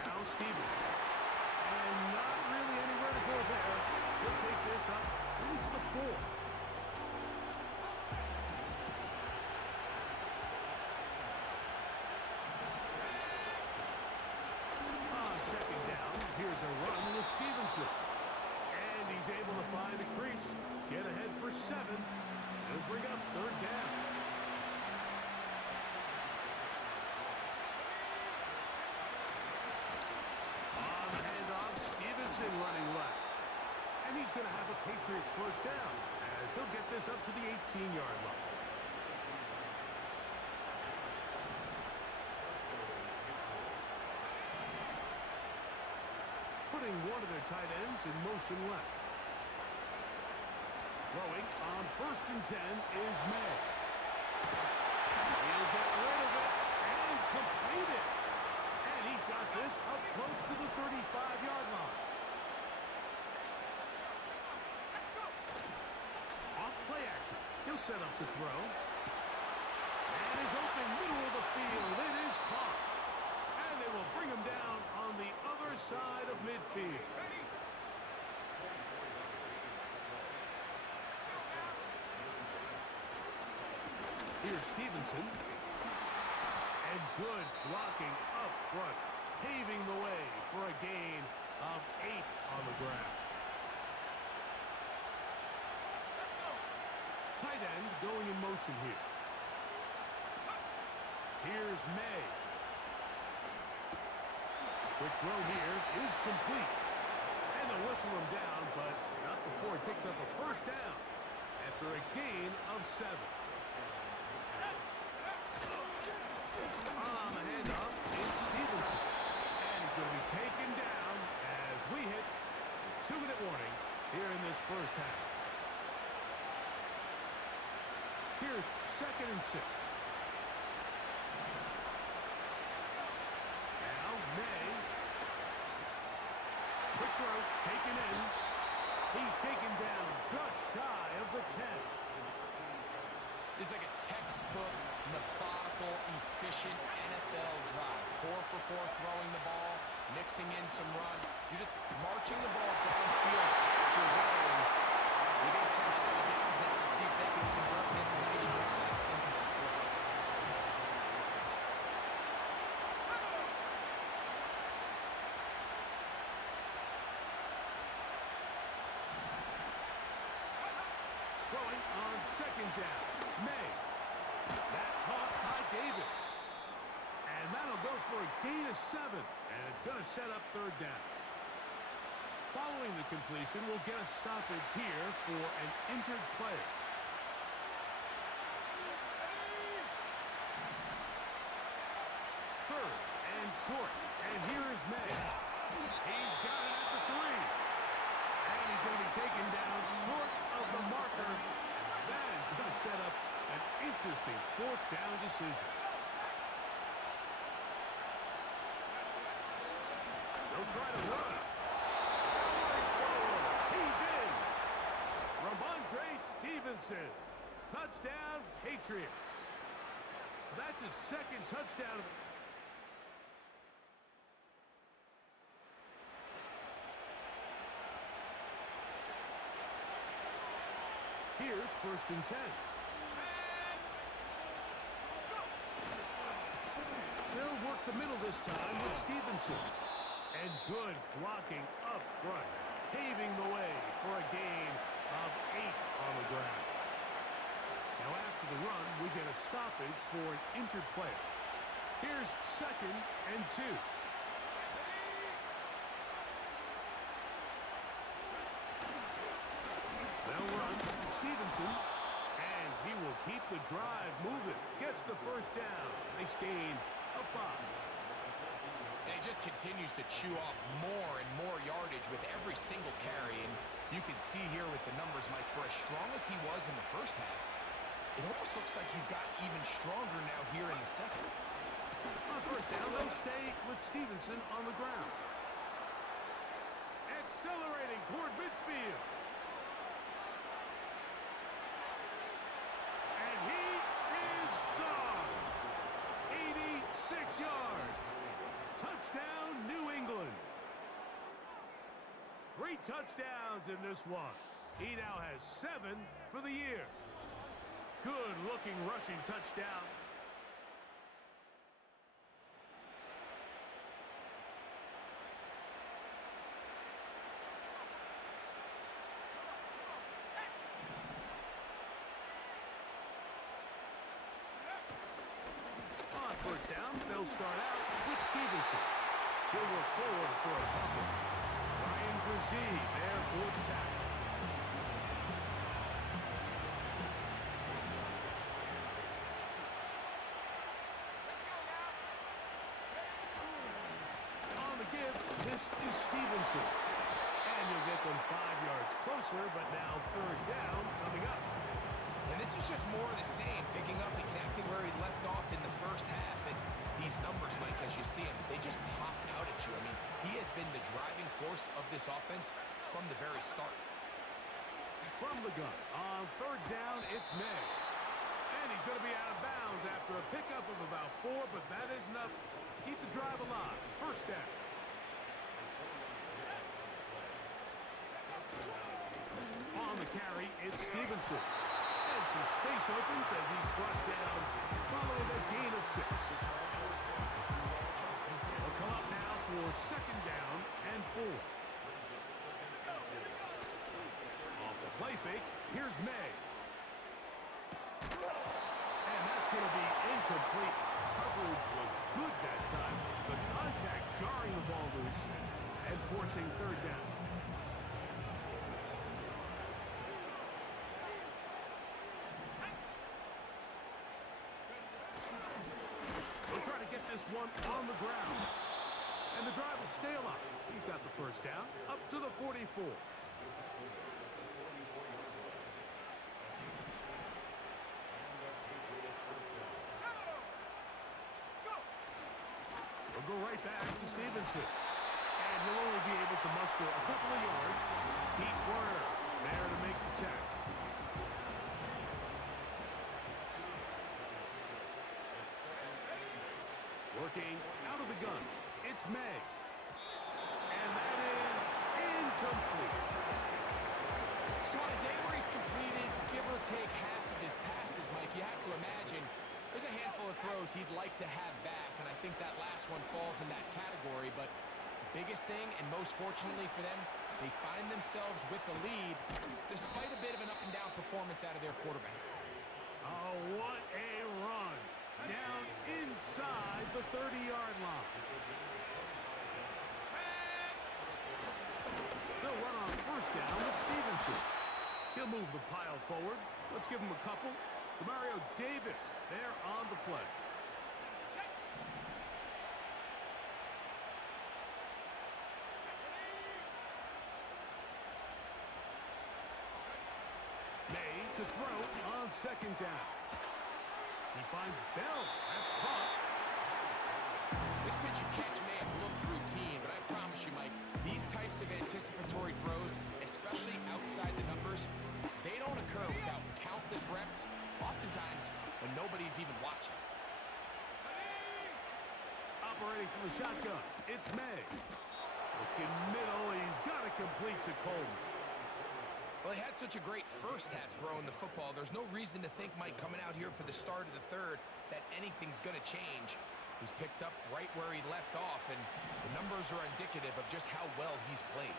Now Stevenson. And not really anywhere to go there. He'll take this up really to the 4. On second down, here's a run with Stevenson. And he's able to find a crease. Get ahead for 7. He'll bring up third down. Running left. And he's going to have a Patriots first down as he'll get this up to the 18-yard line. Putting one of their tight ends in motion left. Throwing on first and 10 is May. He'll get rid of it and complete it. And he's got this up close to the 35-yard line. Play action. He'll set up to throw. And is open middle of the field. It is caught. And they will bring him down on the other side of midfield. Here's Stevenson. And good blocking up front. Paving the way for a gain of 8 on the ground. Tight end going in motion here. Here's May. Quick throw here is complete. And they'll whistle him down, but not before he picks up a first down after a gain of 7. On the handoff, it's Stevenson. And he's going to be taken down as we hit 2-minute warning here in this first half. Here's second and 6. Now, May. Quick throw, taken in. He's taken down just shy of the 10. This is like a textbook, methodical, efficient NFL drive. 4 for 4 throwing the ball, mixing in some run. You're just marching the ball downfield at your will. You get a fresh set of downs now to see if they can convert this nice drive into some points. Throwing on second down. May. That caught by Davis. And that'll go for a gain of 7. And it's going to set up third down. Following the completion, we'll get a stoppage here for an injured player. Third and short. And here is May. He's got it at the 3. And he's going to be taken down short of the marker. That is going to set up an interesting fourth down decision. They'll try to run. He's in. Ramondre Stevenson. Touchdown, Patriots. So that's his second touchdown. Here's first and 10. They'll work the middle this time with Stevenson. And good blocking up front, paving the way for a gain of 8 on the ground. Now after the run, we get a stoppage for an injured player. Here's second and 2. They'll run Stevenson, and he will keep the drive moving. Gets the first down. They gain a 5. And he just continues to chew off more and more yardage with every single carry. And you can see here with the numbers, Mike, for as strong as he was in the first half, it almost looks like he's got even stronger now here in the second. On first down, they'll stay with Stevenson on the ground. Accelerating toward midfield. And he is gone. 86 yards. Touchdown, New England. 3 touchdowns in this one. He now has 7 for the year. Good-looking rushing touchdown. On first down, they'll start out with Stevenson. He'll work forward for a couple. Ryan Brzee there for the tackle. On the give, this is Stevenson. And you'll get them 5 yards closer, but now third down coming up. And this is just more of the same, picking up exactly where he left off in the first half. And these numbers, Mike, as you see him, they just pop out at you. I mean, he has been the driving force of this offense from the very start. From the gun, on third down, it's May. And he's going to be out of bounds after a pickup of about 4, but that is enough to keep the drive alive. First down. On the carry, it's Stevenson. And some space opens as he's brought down following a gain of 6. They'll come up now for second down and 4. Off the play fake, here's May. And that's going to be incomplete. Coverage was good that time. The contact jarring the ball loose and forcing third down. They'll try to get this one on the ground. And the drive will stay alive. He's got the first down up to the 44. We'll go right back to Stevenson. And he'll only be able to muster a couple of yards. Pete Werner there to make the tackle. Working out of the gun. It's May. And that is incomplete. So on a day where he's completed, give or take half of his passes, Mike, you have to imagine there's a handful of throws he'd like to have back, and I think that last one falls in that category. But the biggest thing, and most fortunately for them, they find themselves with the lead despite a bit of an up-and-down performance out of their quarterback. Oh, what a run. Down inside the 30-yard line. They'll run on first down with Stevenson. He'll move the pile forward. Let's give him a couple. Demario Davis there on the play. May to throw on second down. He finds Bell. That's caught. This pitch and catch may have looked routine, but I promise you, Mike, these types of anticipatory throws, especially outside the numbers, they don't occur without countless reps, oftentimes when nobody's even watching. Operating from the shotgun, it's May. Looking middle, he's got it complete to Coleman. Well, he had such a great first half throwing the football. There's no reason to think, Mike, coming out here for the start of the third, that anything's going to change. He's picked up right where he left off, and the numbers are indicative of just how well he's played.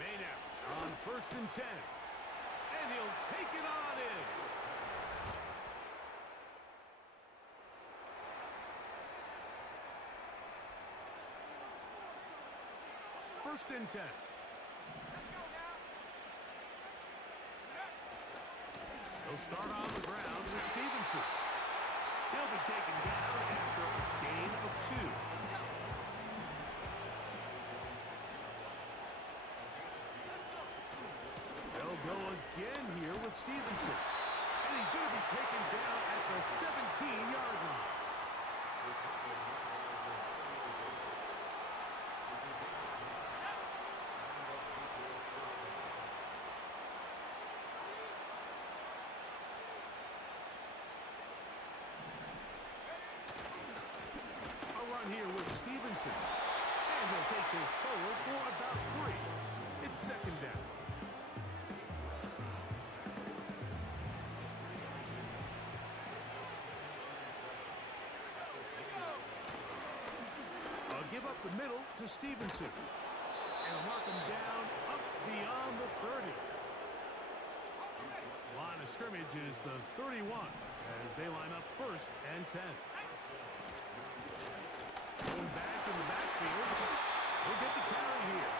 May now on first and 10. And he'll take it on in. First and 10. He'll start on the ground with Stevenson. He'll be taken down after a gain of 2. They'll go again here with Stevenson. And he's going to be taken down at the 17-yard line. Here with Stevenson. And he'll take this forward for about 3. It's second down. I'll give up the middle to Stevenson. And mark him down up beyond the 30. Line of scrimmage is the 31 as they line up first and 10. Going back in the backfield. He'll get the carry here.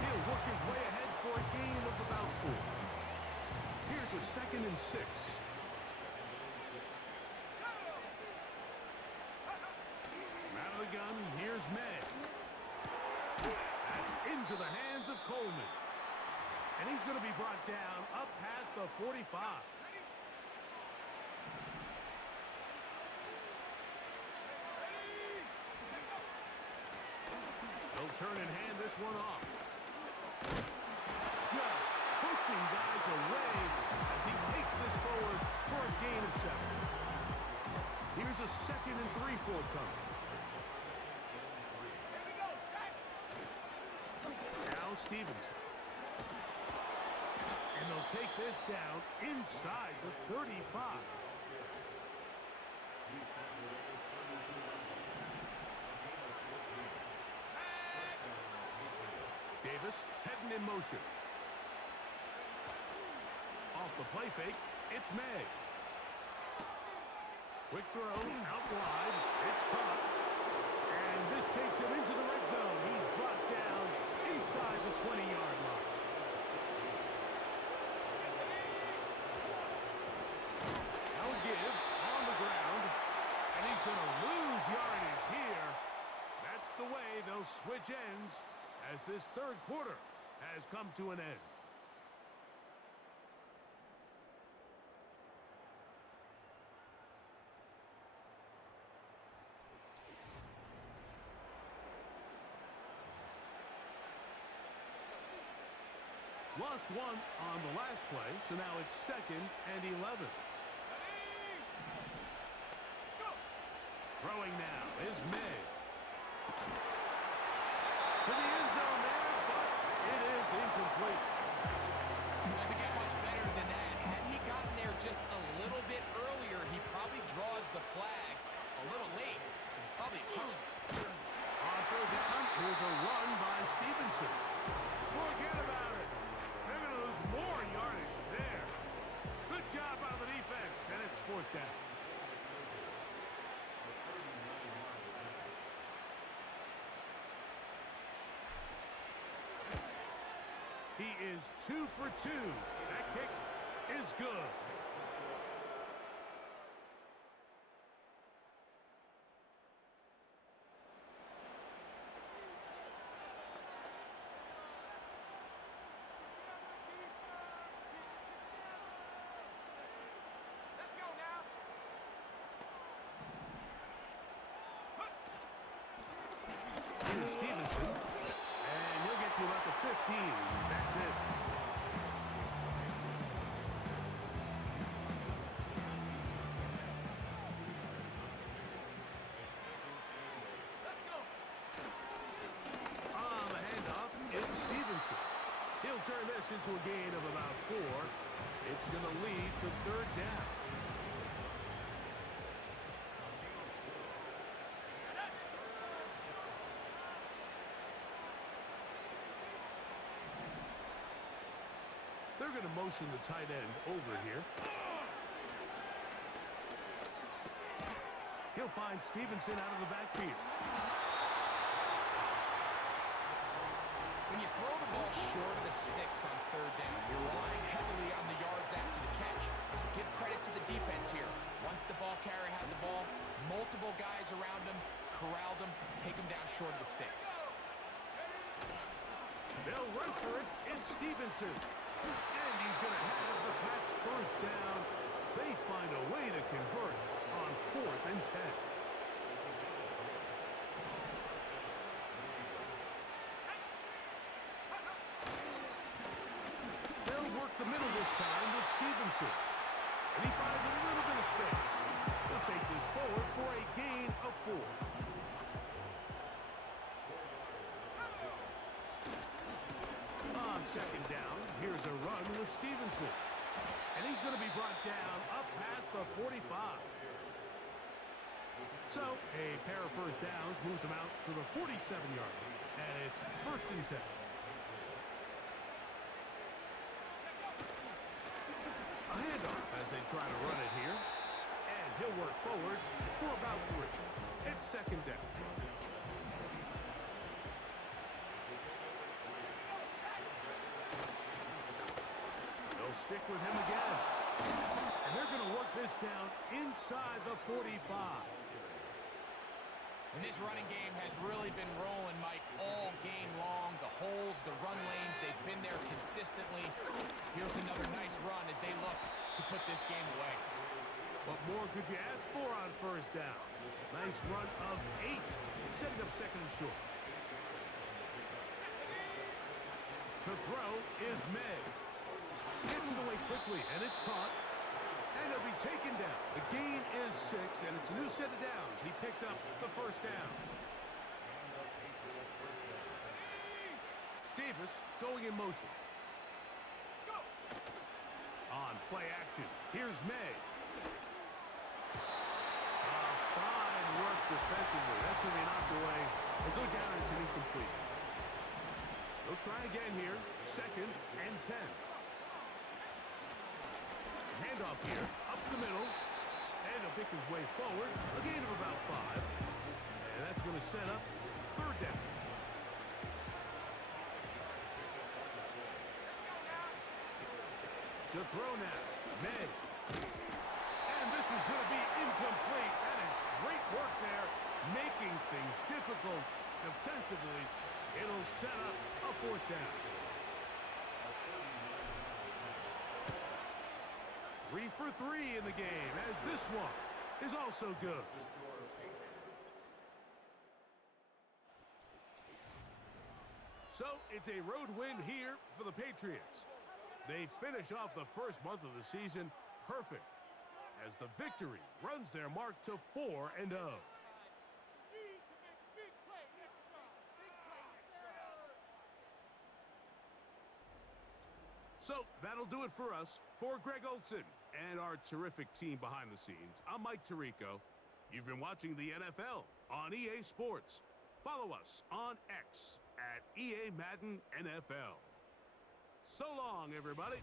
He'll work his way ahead for a gain of about 4. Here's a second and 6. Out of the gun, here's May. And into the hands of Coleman. And he's going to be brought down up past the 45. He'll turn and hand this one off. Just pushing guys away as he takes this forward for a gain of 7. Here's a second and 3 forthcoming. Now Stevenson. And they'll take this down inside the 35. Davis heading in motion. Off the play fake, it's May. Quick throw, out wide, it's caught. And this takes him into the red zone. He's brought down inside the 20-yard line. Now give on the ground, and he's going to lose yardage here. That's the way they'll switch ends as this third quarter has come to an end. Lost one on the last play, so now it's second and 11. to the end zone there, but it is incomplete. Doesn't get much better than that. Had he gotten there just a little bit earlier, he probably draws the flag a little late. It's probably a touchdown. On third down, here's a run by Stevenson. Forget about it. They're going to lose more yardage there. Good job by the defense, and it's fourth down. He is 2 for 2. That kick is good. Let's go now. Here's Stevenson, and he'll get to about the 15. That's it. Let's go. On the handoff, it's Stevenson. He'll turn this into a gain of about 4. It's going to lead to third down. They're going to motion the tight end over here. He'll find Stevenson out of the backfield. When you throw the ball short of the sticks on third down, you're relying heavily on the yards after the catch. So give credit to the defense here. Once the ball carrier had the ball, multiple guys around him, corralled him, take him down short of the sticks. They'll run for it. It's Stevenson. And he's going to have the Pats first down. They find a way to convert on 4th and 10. They'll work the middle this time with Stevenson. And he finds a little bit of space. He'll take this forward for a gain of 4. On second down, here's a run with Stevenson. And he's going to be brought down up past the 45. So, a pair of first downs moves him out to the 47-yard line. And it's first and 10. A handoff as they try to run it here. And he'll work forward for about 3. It's second down. They'll stick with him again. And they're going to work this down inside the 45. And this running game has really been rolling, Mike, all game long. The holes, the run lanes, they've been there consistently. Here's another nice run as they look to put this game away. What more could you ask for on first down? Nice run of 8, setting up second and short. To throw is May. Gets it away quickly, and it's caught. And it'll be taken down. The gain is 6, and it's a new set of downs. He picked up the first down. Davis going in motion. Go. On play action, here's May. Fine work defensively. That's going to be knocked away. We'll go down as an incomplete. They'll try again here. Second and 10. Handoff here, up the middle, and he'll pick his way forward, a gain of about 5, and that's going to set up third down. To throw now, May. And this is going to be incomplete. That is great work there, making things difficult defensively. It'll set up a fourth down. 3 for 3 in the game, as this one is also good. So it's a road win here for the Patriots. They finish off the first month of the season perfect, as the victory runs their mark to 4-0. So that'll do it for us. For Greg Olson and our terrific team behind the scenes, I'm Mike Tirico. You've been watching the NFL on EA Sports. Follow us on X at EA Madden NFL. So long, everybody.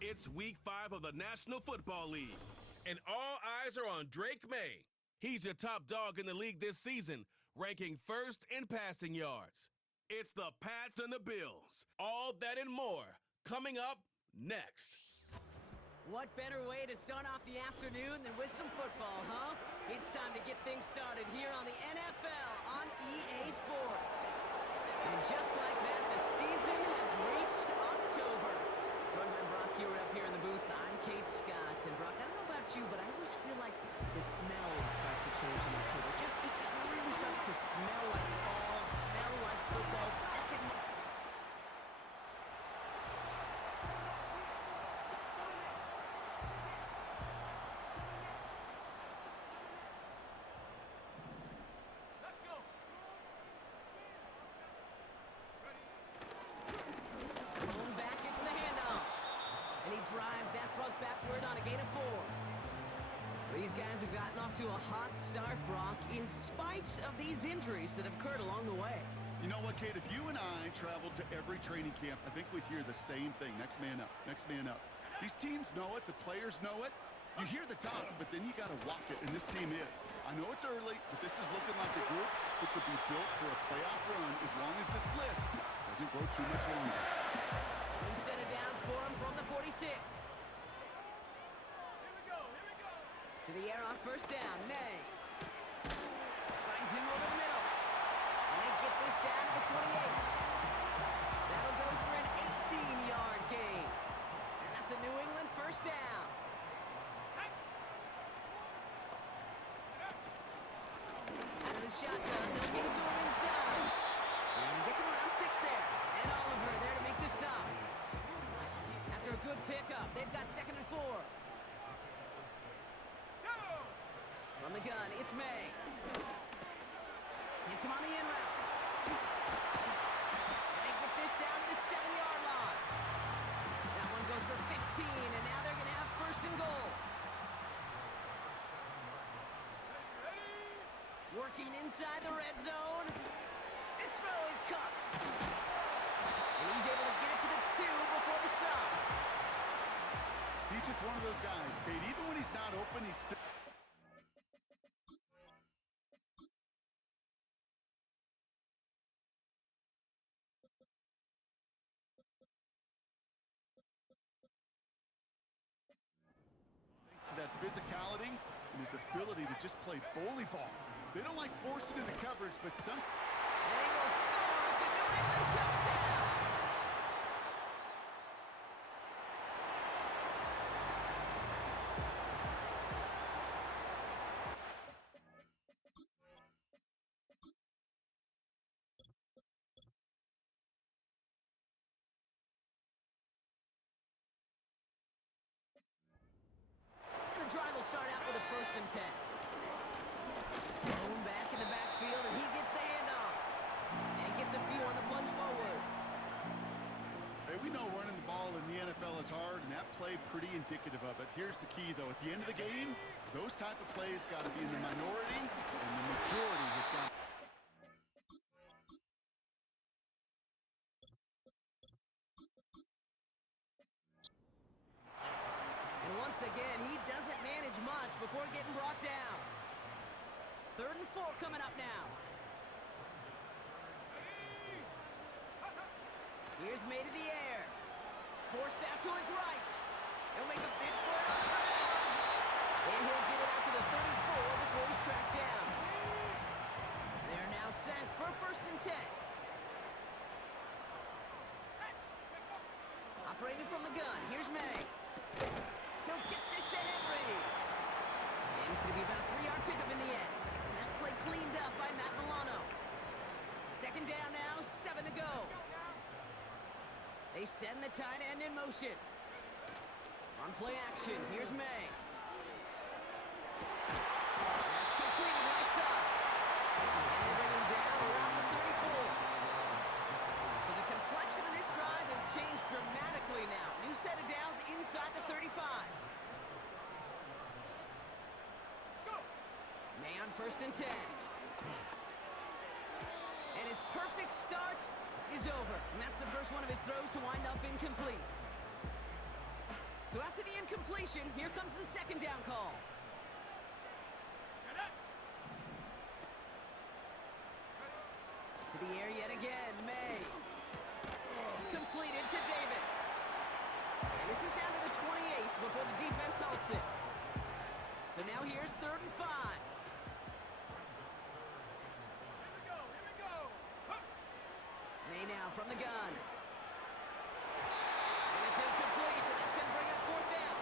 It's week 5 of the National Football League, and all eyes are on Drake May. He's your top dog in the league this season, ranking first in passing yards. It's the Pats and the Bills. All that and more coming up next. What better way to start off the afternoon than with some football, huh? It's time to get things started here on the NFL on EA Sports. And just like that, the season has reached October. Joined by Brock Hewitt up here in the booth. I'm Kate Scott. And Brock, I don't know about you, but I always feel like the smell starts to change in October. It just really starts to smell like fall, smell like football. Second. Let's go. Going back, it's the handoff. And he drives that front backward on a gain of 4. These guys have gotten off to a hot start, Brock, in spite of these injuries that have occurred along the way. You know what, Kate? If you and I traveled to every training camp, I think we'd hear the same thing. Next man up, next man up. These teams know it. The players know it. You hear the talk, but then you got to walk it, and this team is. I know it's early, but this is looking like a group that could be built for a playoff run as long as this list doesn't grow too much longer. New set of downs for him from the 46. To the air on first down, May. Finds him over the middle. And they get this down to the 28. That'll go for an 18-yard gain. And that's a New England first down. Out of the shotgun, they'll get it to him inside. And he gets him around 6 there. And Oliver there to make the stop. After a good pickup, they've got 2nd and 4. From the gun, it's May. Hits him on the in route. And they get this down to the 7-yard line. That one goes for 15, and now they're going to have 1st and goal. Working inside the red zone. This throw is caught. And he's able to get it to the 2 before the stop. He's just one of those guys, Kate. Even when he's not open, he's still... to that physicality and his ability to just play bully ball. They don't like forcing into coverage, but some... And he will score. It's a New England touchdown. The drive will start out with a 1st and 10. Thrown back in the backfield, and he gets the handoff. And he gets a few on the plunge forward. Hey, we know running the ball in the NFL is hard, and that play pretty indicative of it. Here's the key, though. At the end of the game, those type of plays got to be in the minority, and the majority have got... And once again, he doesn't manage much before getting brought down. 3rd and 4 coming up now. Here's May to the air. Forced out to his right. He'll make a bid for it on the ground. And he'll get it out to the 34 before he's tracked down. They're now set for 1st and 10. Operating from the gun, here's May. He'll get this to Henry. And it's going to be about a 3-yard pickup in the end. And that play cleaned up by Matt Milano. 2nd down now, 7 to go. They send the tight end in motion. On play action, here's May. That's completed right side. And they bring him down around the 34. So the complexion of this drive has changed dramatically now. New set of downs inside the 35. May on 1st and 10. And his perfect start is over. And that's the first one of his throws to wind up incomplete. So after the incompletion, here comes the second down call. To the air yet again, May. Completed to Davis. And this is down to the 28 before the defense halts it. So now here's 3rd and 5. May now from the gun. And it's incomplete, and that's going to bring up 4th down.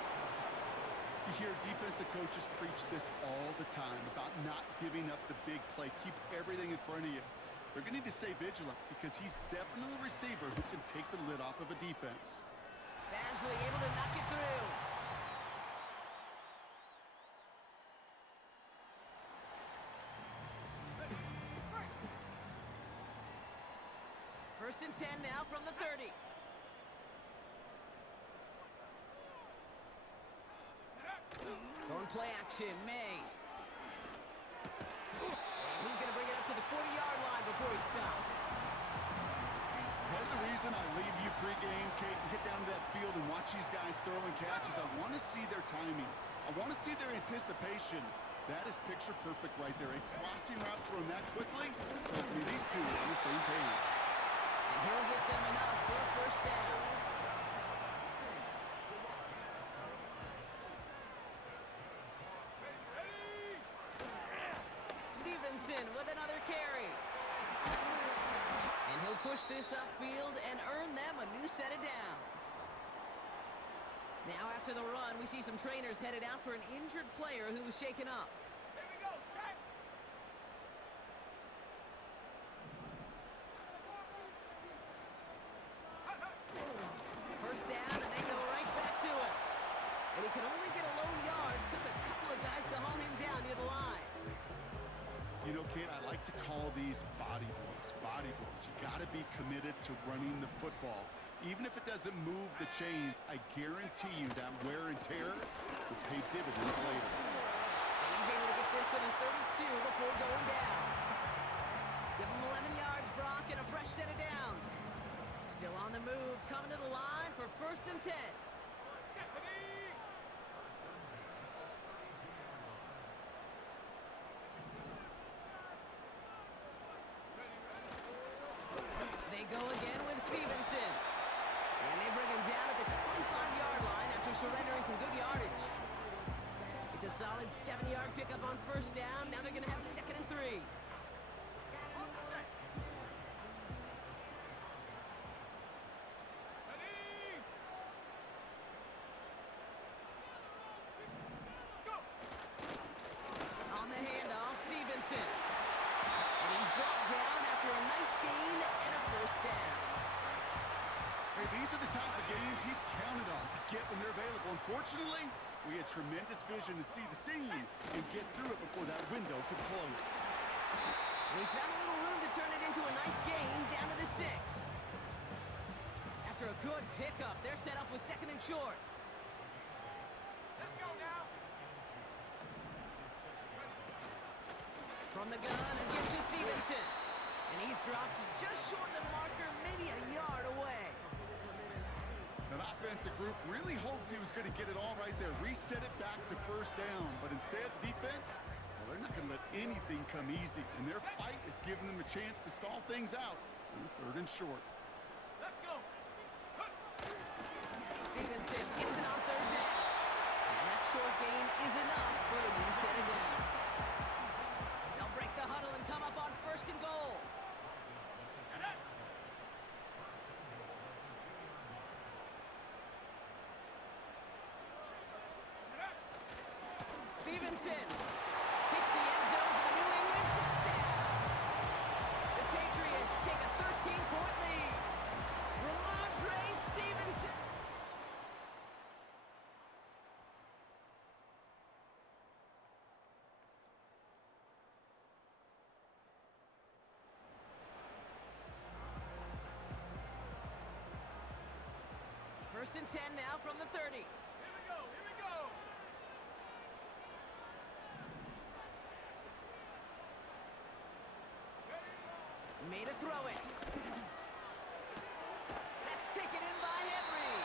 You hear defensive coaches preach this all the time about not giving up the big play. Keep everything in front of you. They're going to need to stay vigilant because he's definitely a receiver who can take the lid off of a defense. Badgley able to knock it through. First and 10 now from the 30. Going play action, May. And he's going to bring it up to the 40-yard line before he stops. Part of the reason I leave you pregame, Kate, and get down to that field and watch these guys throw and catch is I want to see their timing. I want to see their anticipation. That is picture perfect right there. A crossing route thrown that quickly tells me these two are on the same page. And he'll get them enough for a first down. Stevenson with another carry. And he'll push this upfield and earn them a new set of downs. Now after the run, we see some trainers headed out for an injured player who was shaken up. Here we go, set. First down, and they go right back to it. And he can only get a lone yard. Took a couple of guys to haul him down near the line. You know, Kate, I like to call these body blows. Body blows. You got to be committed to running the football. Even if it doesn't move the chains, I guarantee you that wear and tear will pay dividends later. And he's able to get this to the 32 before going down. Give him 11 yards, Brock, and a fresh set of downs. Still on the move, coming to the line for 1st and 10. They go again with Stevenson. And they bring him down at the 25-yard line after surrendering some good yardage. It's a solid 7-yard pickup on 1st down. Now they're going to have 2nd and 3. On the handoff, Stevenson. And he's brought down after a nice gain and a 1st down. Hey, these are the type of games he's counted on to get when they're available. Unfortunately, we had tremendous vision to see the seam and get through it before that window could close. And he found a little room to turn it into a nice gain down to the 6. After a good pickup, they're set up with 2nd and short. Let's go now. From the gun, and give to Stevenson. And he's dropped just short of the marker, maybe a yard away. That offensive group really hoped he was going to get it all right there, reset it back to 1st down. But instead, the defense, well, they're not going to let anything come easy. And their fight is giving them a chance to stall things out on 3rd and short. Let's go. Stevenson gets it on 3rd down. And that short gain is enough for a new set of downs. They'll break the huddle and come up on 1st and goal. Stevenson hits the end zone for the New England touchdown. The Patriots take a 13-point lead. Ramondre Stevenson. First and 10 now from the 30. Here we go. Here we go. Made a throw it. That's taken in by Henry.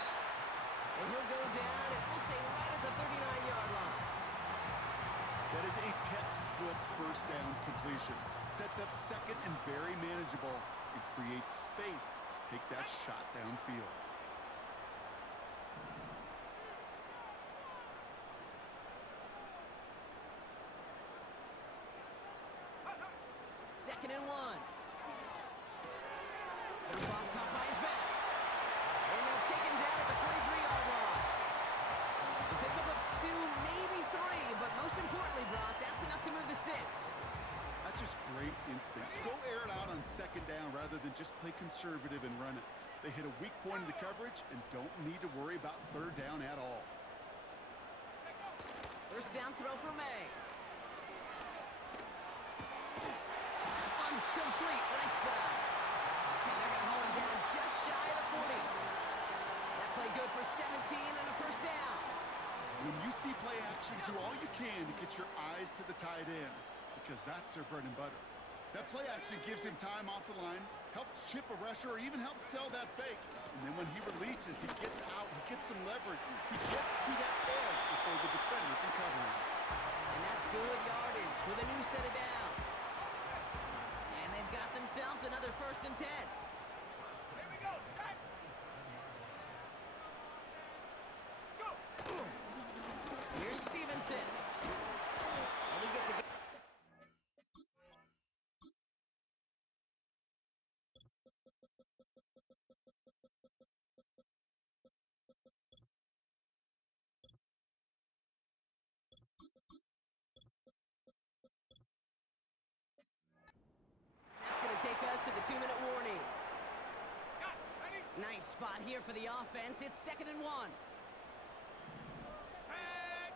And he'll go down first down completion. Sets up second and very manageable and creates space to take that shot downfield. Second and 1. Dump off caught by his back. And they'll take him down at the 43-yard line. A pickup of 2, maybe 3, but most importantly, Brock, that's enough to move the sticks. That's just great instincts. Go air it out on second down rather than just play conservative and run it. They hit a weak point in the coverage and don't need to worry about third down at all. First down throw for May. That one's complete, right side. And they're going to haul him down just shy of the 40. That play good for 17 and a first down. When you see play action, do all you can to get your eyes to the tight end, because that's their bread and butter. That play action gives him time off the line, helps chip a rusher, or even helps sell that fake. And then when he releases, he gets out, he gets some leverage. He gets to that edge before the defender can cover him. And that's good yardage with a new set of downs. And they've got themselves another first and 10. Here we go, set. Go. Here's Stevenson. And he gets a... That's going to take us to the 2-minute warning. Got it. Ready? Nice spot here for the offense. It's 2nd and 1. Set.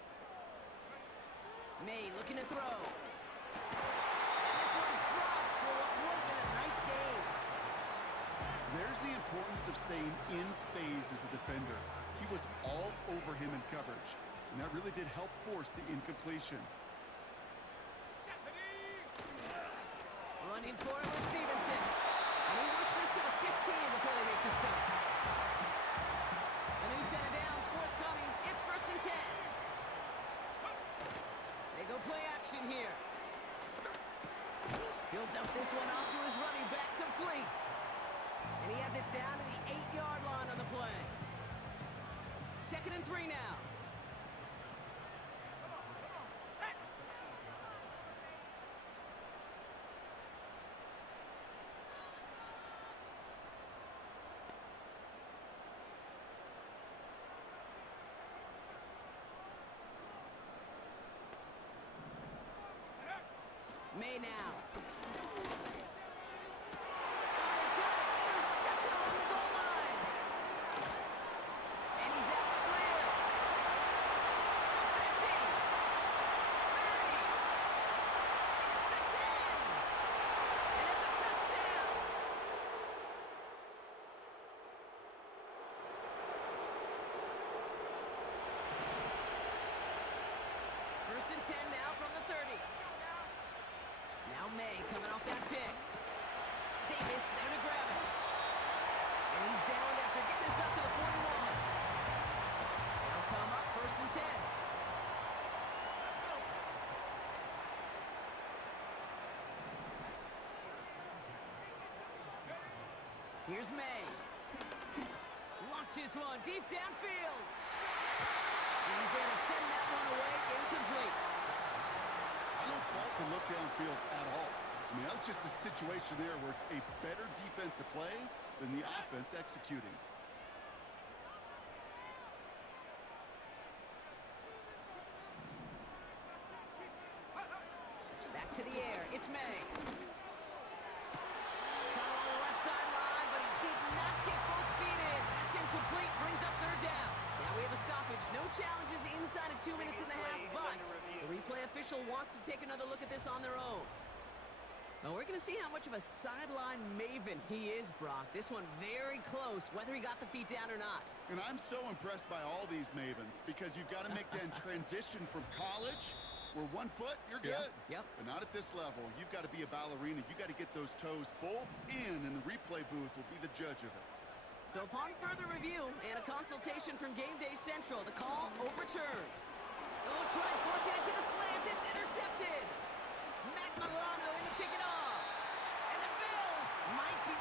May looking to throw. And this one's dropped for what would have been a nice game. There's the importance of staying in phase as a defender. He was all over him in coverage, and that really did help force the incompletion. Set. Ready? Running for it with Stevenson. And he works this to the 15 before they make the stop. A new set of downs forthcoming. It's 1st and 10. They go play action here. He'll dump this one off to his running back, complete. And he has it down to the 8-yard line on the play. 2nd and 3 now. Set. May now. Oh, they got it. Intercepted along the goal line. And he's out clear. The 50. 30. Gets the 10. And it's a touchdown. First and 10 now from the 30. Now May coming off that pick. Davis there to grab it. And he's down after getting this up to the 41. They'll come up 1st and 10. Here's May. Launches one deep downfield. And he's there to send that one away, incomplete. I don't fault the look downfield at all. I mean, that was just a situation there where it's a better defensive play than the offense executing. Back to the air. It's May. Caught on the left sideline, but he did not get both feet in. That's incomplete. Brings up 3rd down. Now we have a stoppage. No challenges inside of 2 minutes and a half, but the replay official wants to take another look at this on their own. Well, we're going to see how much of a sideline maven he is, Brock. This one very close, whether he got the feet down or not. And I'm so impressed by all these mavens because you've got to make that transition from college where 1 foot, you're good. Yep. But not at this level. You've got to be a ballerina. You've got to get those toes both in, and the replay booth will be the judge of it. So upon further review and a consultation from Game Day Central, the call overturned. Oh, try forcing it to the slant. It's intercepted. Matt Milano in the pick it off. And the Bills might be...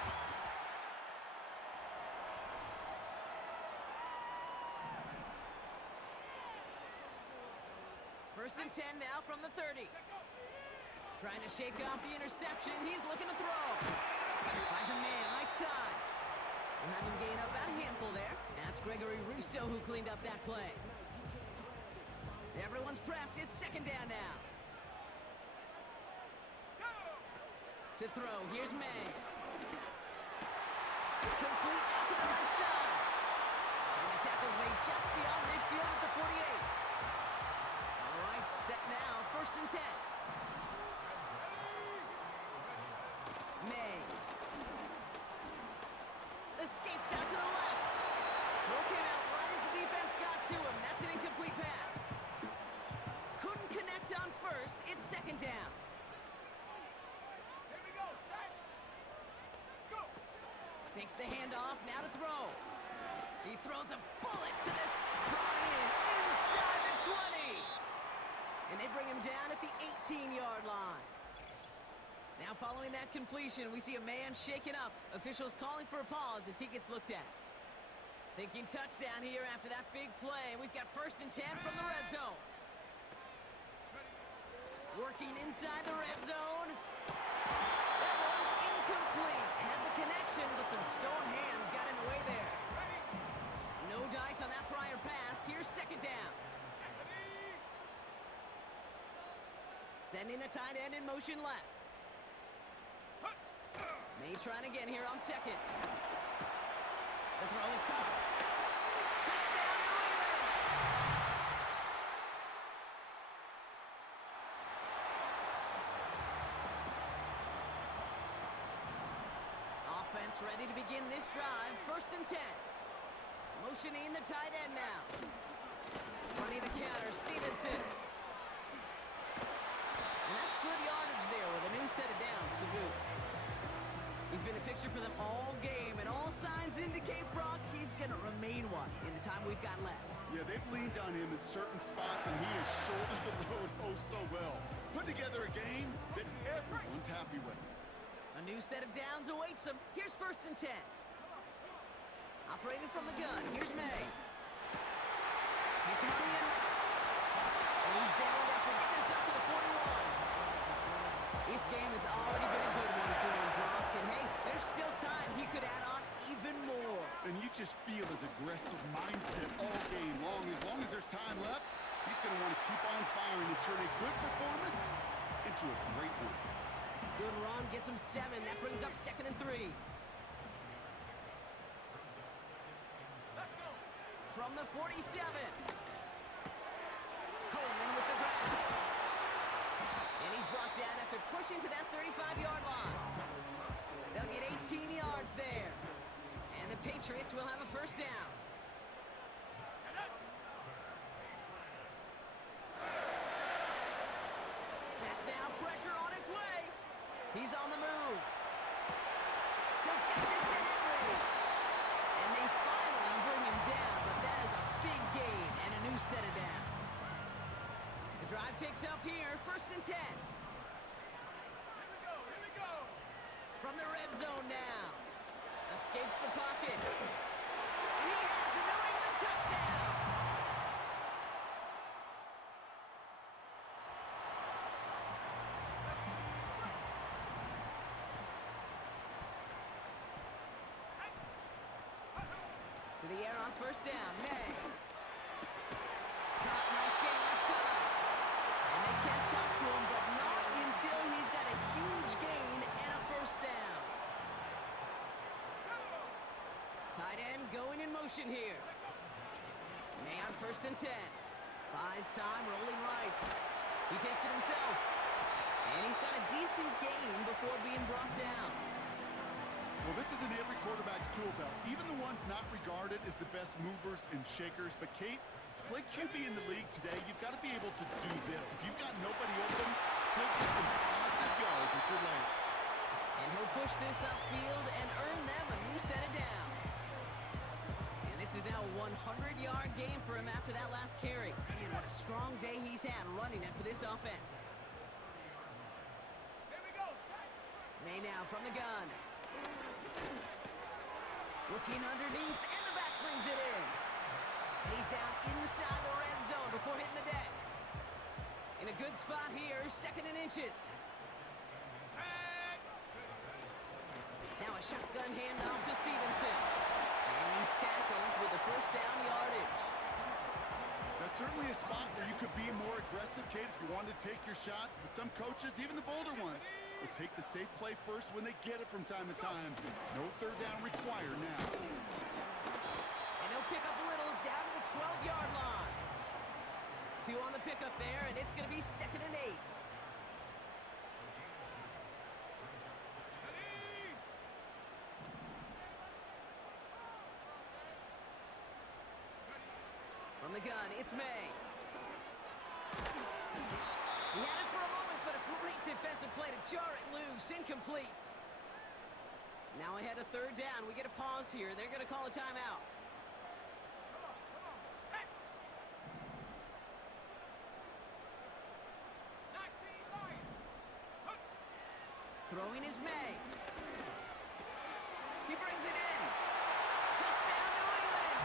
First and 10 now from the 30. Trying to shake off the interception. He's looking to throw. Finds a man right side. We'll have him gain up about a handful there. That's Gregory Rousseau who cleaned up that play. Everyone's prepped. It's second down now. To throw. Here's May. Complete out to the right side. And the tackle's made just beyond midfield at the 48. All right, set now. First and 10. May. Escapes out to the left. Throw came out right as the defense got to him. That's an incomplete pass. Couldn't connect on first. It's second down. Here we go. Set. Go. Fakes the handoff. Now to throw. He throws a bullet to this. Brought in inside the 20. And they bring him down at the 18-yard line. Now following that completion, we see a man shaken up. Officials calling for a pause as he gets looked at. Thinking touchdown here after that big play. We've got first and 10 from the red zone. Working inside the red zone. That was incomplete. Had the connection, but some stone hands got in the way there. No dice on that prior pass. Here's second down. Sending the tight end in motion left. May trying again here on second. The throw is caught. Touchdown, New England! Offense ready to begin this drive. First and 10. Motioning the tight end now. Running the counter, Stevenson. And that's good yardage there with a new set of downs to boot. He's been a fixture for them all game, and all signs indicate, Brock, he's going to remain one in the time we've got left. Yeah, they've leaned on him in certain spots, and he has shouldered the load oh so well. Put together a game that everyone's happy with. A new set of downs awaits him. Here's first and 10. Operating from the gun, here's May. Gets him on the end route. And he's down after getting us up to the 41. This game has already been a good one for him, Brock. And hey, there's still time he could add on even more. And you just feel his aggressive mindset all game long. As long as there's time left, he's going to want to keep on firing and turn a good performance into a great one. Good run, gets him 7. That brings up second and 3. Let's go. From the 47. Coleman with the grab. And he's brought down after pushing to that 35-yard line. They'll get 18 yards there. And the Patriots will have a first down. Back now, pressure on its way. He's on the move. He'll get this to Henry. And they finally bring him down, but that is a big gain and a new set of downs. The drive picks up here, first and 10. Here we go. From the red zone now. Escapes the pocket. And he has the New England touchdown. To the air on first down, May. Caught, nice game left side. And they catch up to him, but not until he's got a huge gain and a first down. Tight end going in motion here. May on first and 10. Buys time, rolling right. He takes it himself. And he's got a decent gain before being brought down. Well, this is in every quarterback's tool belt. Even the ones not regarded as the best movers and shakers. But, Kate, to play QB in the league today, you've got to be able to do this. If you've got nobody open, still get some positive yards with your legs. And he'll push this upfield and earn them a new set of downs. And this is now a 100-yard game for him after that last carry. Man, what a strong day he's had running it for this offense. May now from the gun. Looking underneath, and the back brings it in. And he's down inside the red zone before hitting the deck. In a good spot here, 2nd and inches. Now a shotgun handoff to Stevenson. And he's tackled with the first down yardage. That's certainly a spot where you could be more aggressive, Kate, if you wanted to take your shots. But some coaches, even the bolder ones, will take the safe play first when they get it from time to time. No 3rd down required now. And he'll pick up a little down to the 12-yard line. 2 on the pickup there, and it's going to be 2nd and 8. From the gun, it's May. He had it for a moment, but a great defensive play to jar it loose. Incomplete. Now ahead of 3rd down. We get a pause here. They're going to call a timeout. Throwing is May. He brings it in. Touchdown, New England.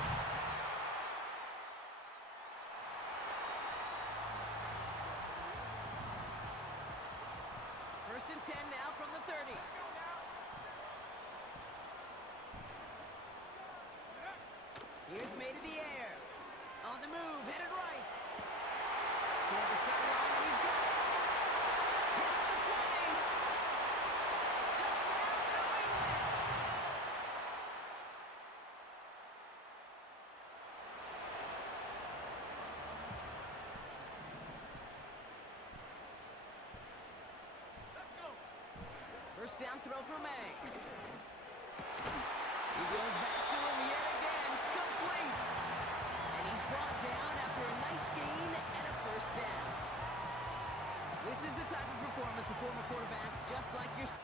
First and 10 now from the 30. Here's May to the air. On the move, headed right. Toward the sideline, and he's got it. Hits the 20. Touchdown, New England. First down throw for May. He goes back to him yet again. Complete. And he's brought down after a nice gain and a first down. This is the type of performance a former quarterback just like yourself.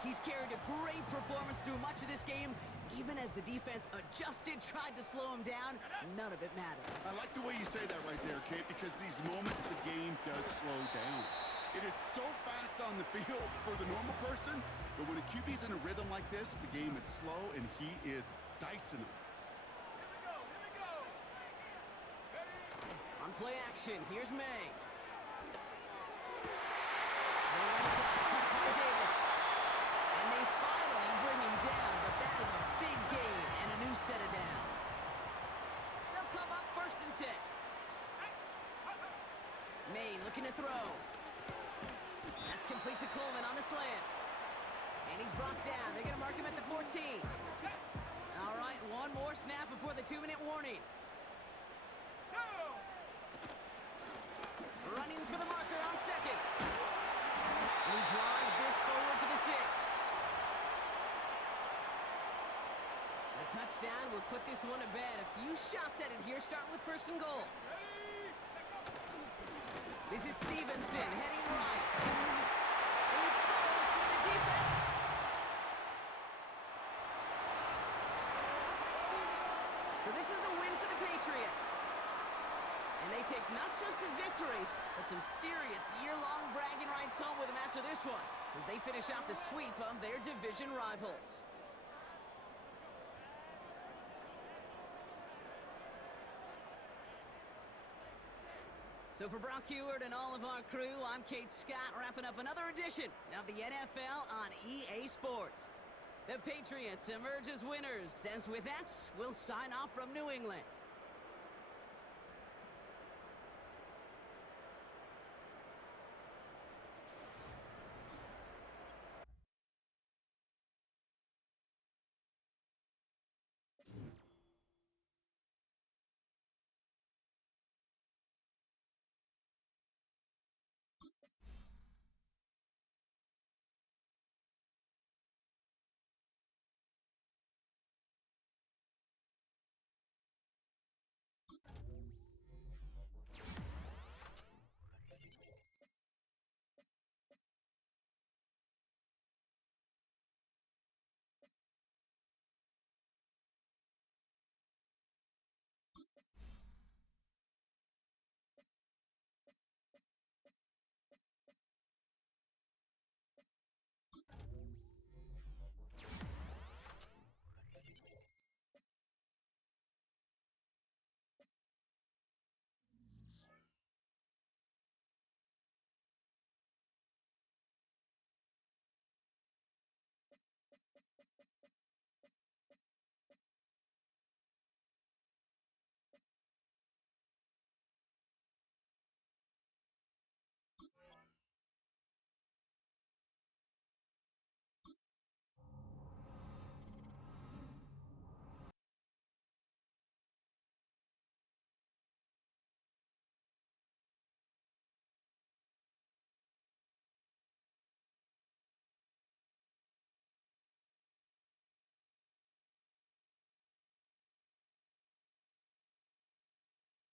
He's carried a great performance through much of this game. Even as the defense adjusted, tried to slow him down, none of it mattered. I like the way you say that right there, Kate, because these moments the game does slow down. It is so fast on the field for the normal person, but when a QB's in a rhythm like this, the game is slow and he is dicing them. On play action, here's May. Davis. And they finally bring him down, but that is a big gain and a new set of downs. They'll come up 1st and 10. May looking to throw. That's complete to Coleman on the slant. And he's brought down. They're going to mark him at the 14. All right, one more snap before the 2-minute warning. Running for the marker on 2nd. And he drives this forward to the 6. A touchdown will put this one to bed. A few shots at it here, starting with 1st and goal. This is Stevenson heading right. And he falls through the defense. So this is a win for the Patriots. And they take not just a victory, but some serious year-long bragging rights home with them after this one, as they finish off the sweep of their division rivals. So for Brock Heward and all of our crew, I'm Kate Scott, wrapping up another edition of the NFL on EA Sports. The Patriots emerge as winners, as with that, we'll sign off from New England.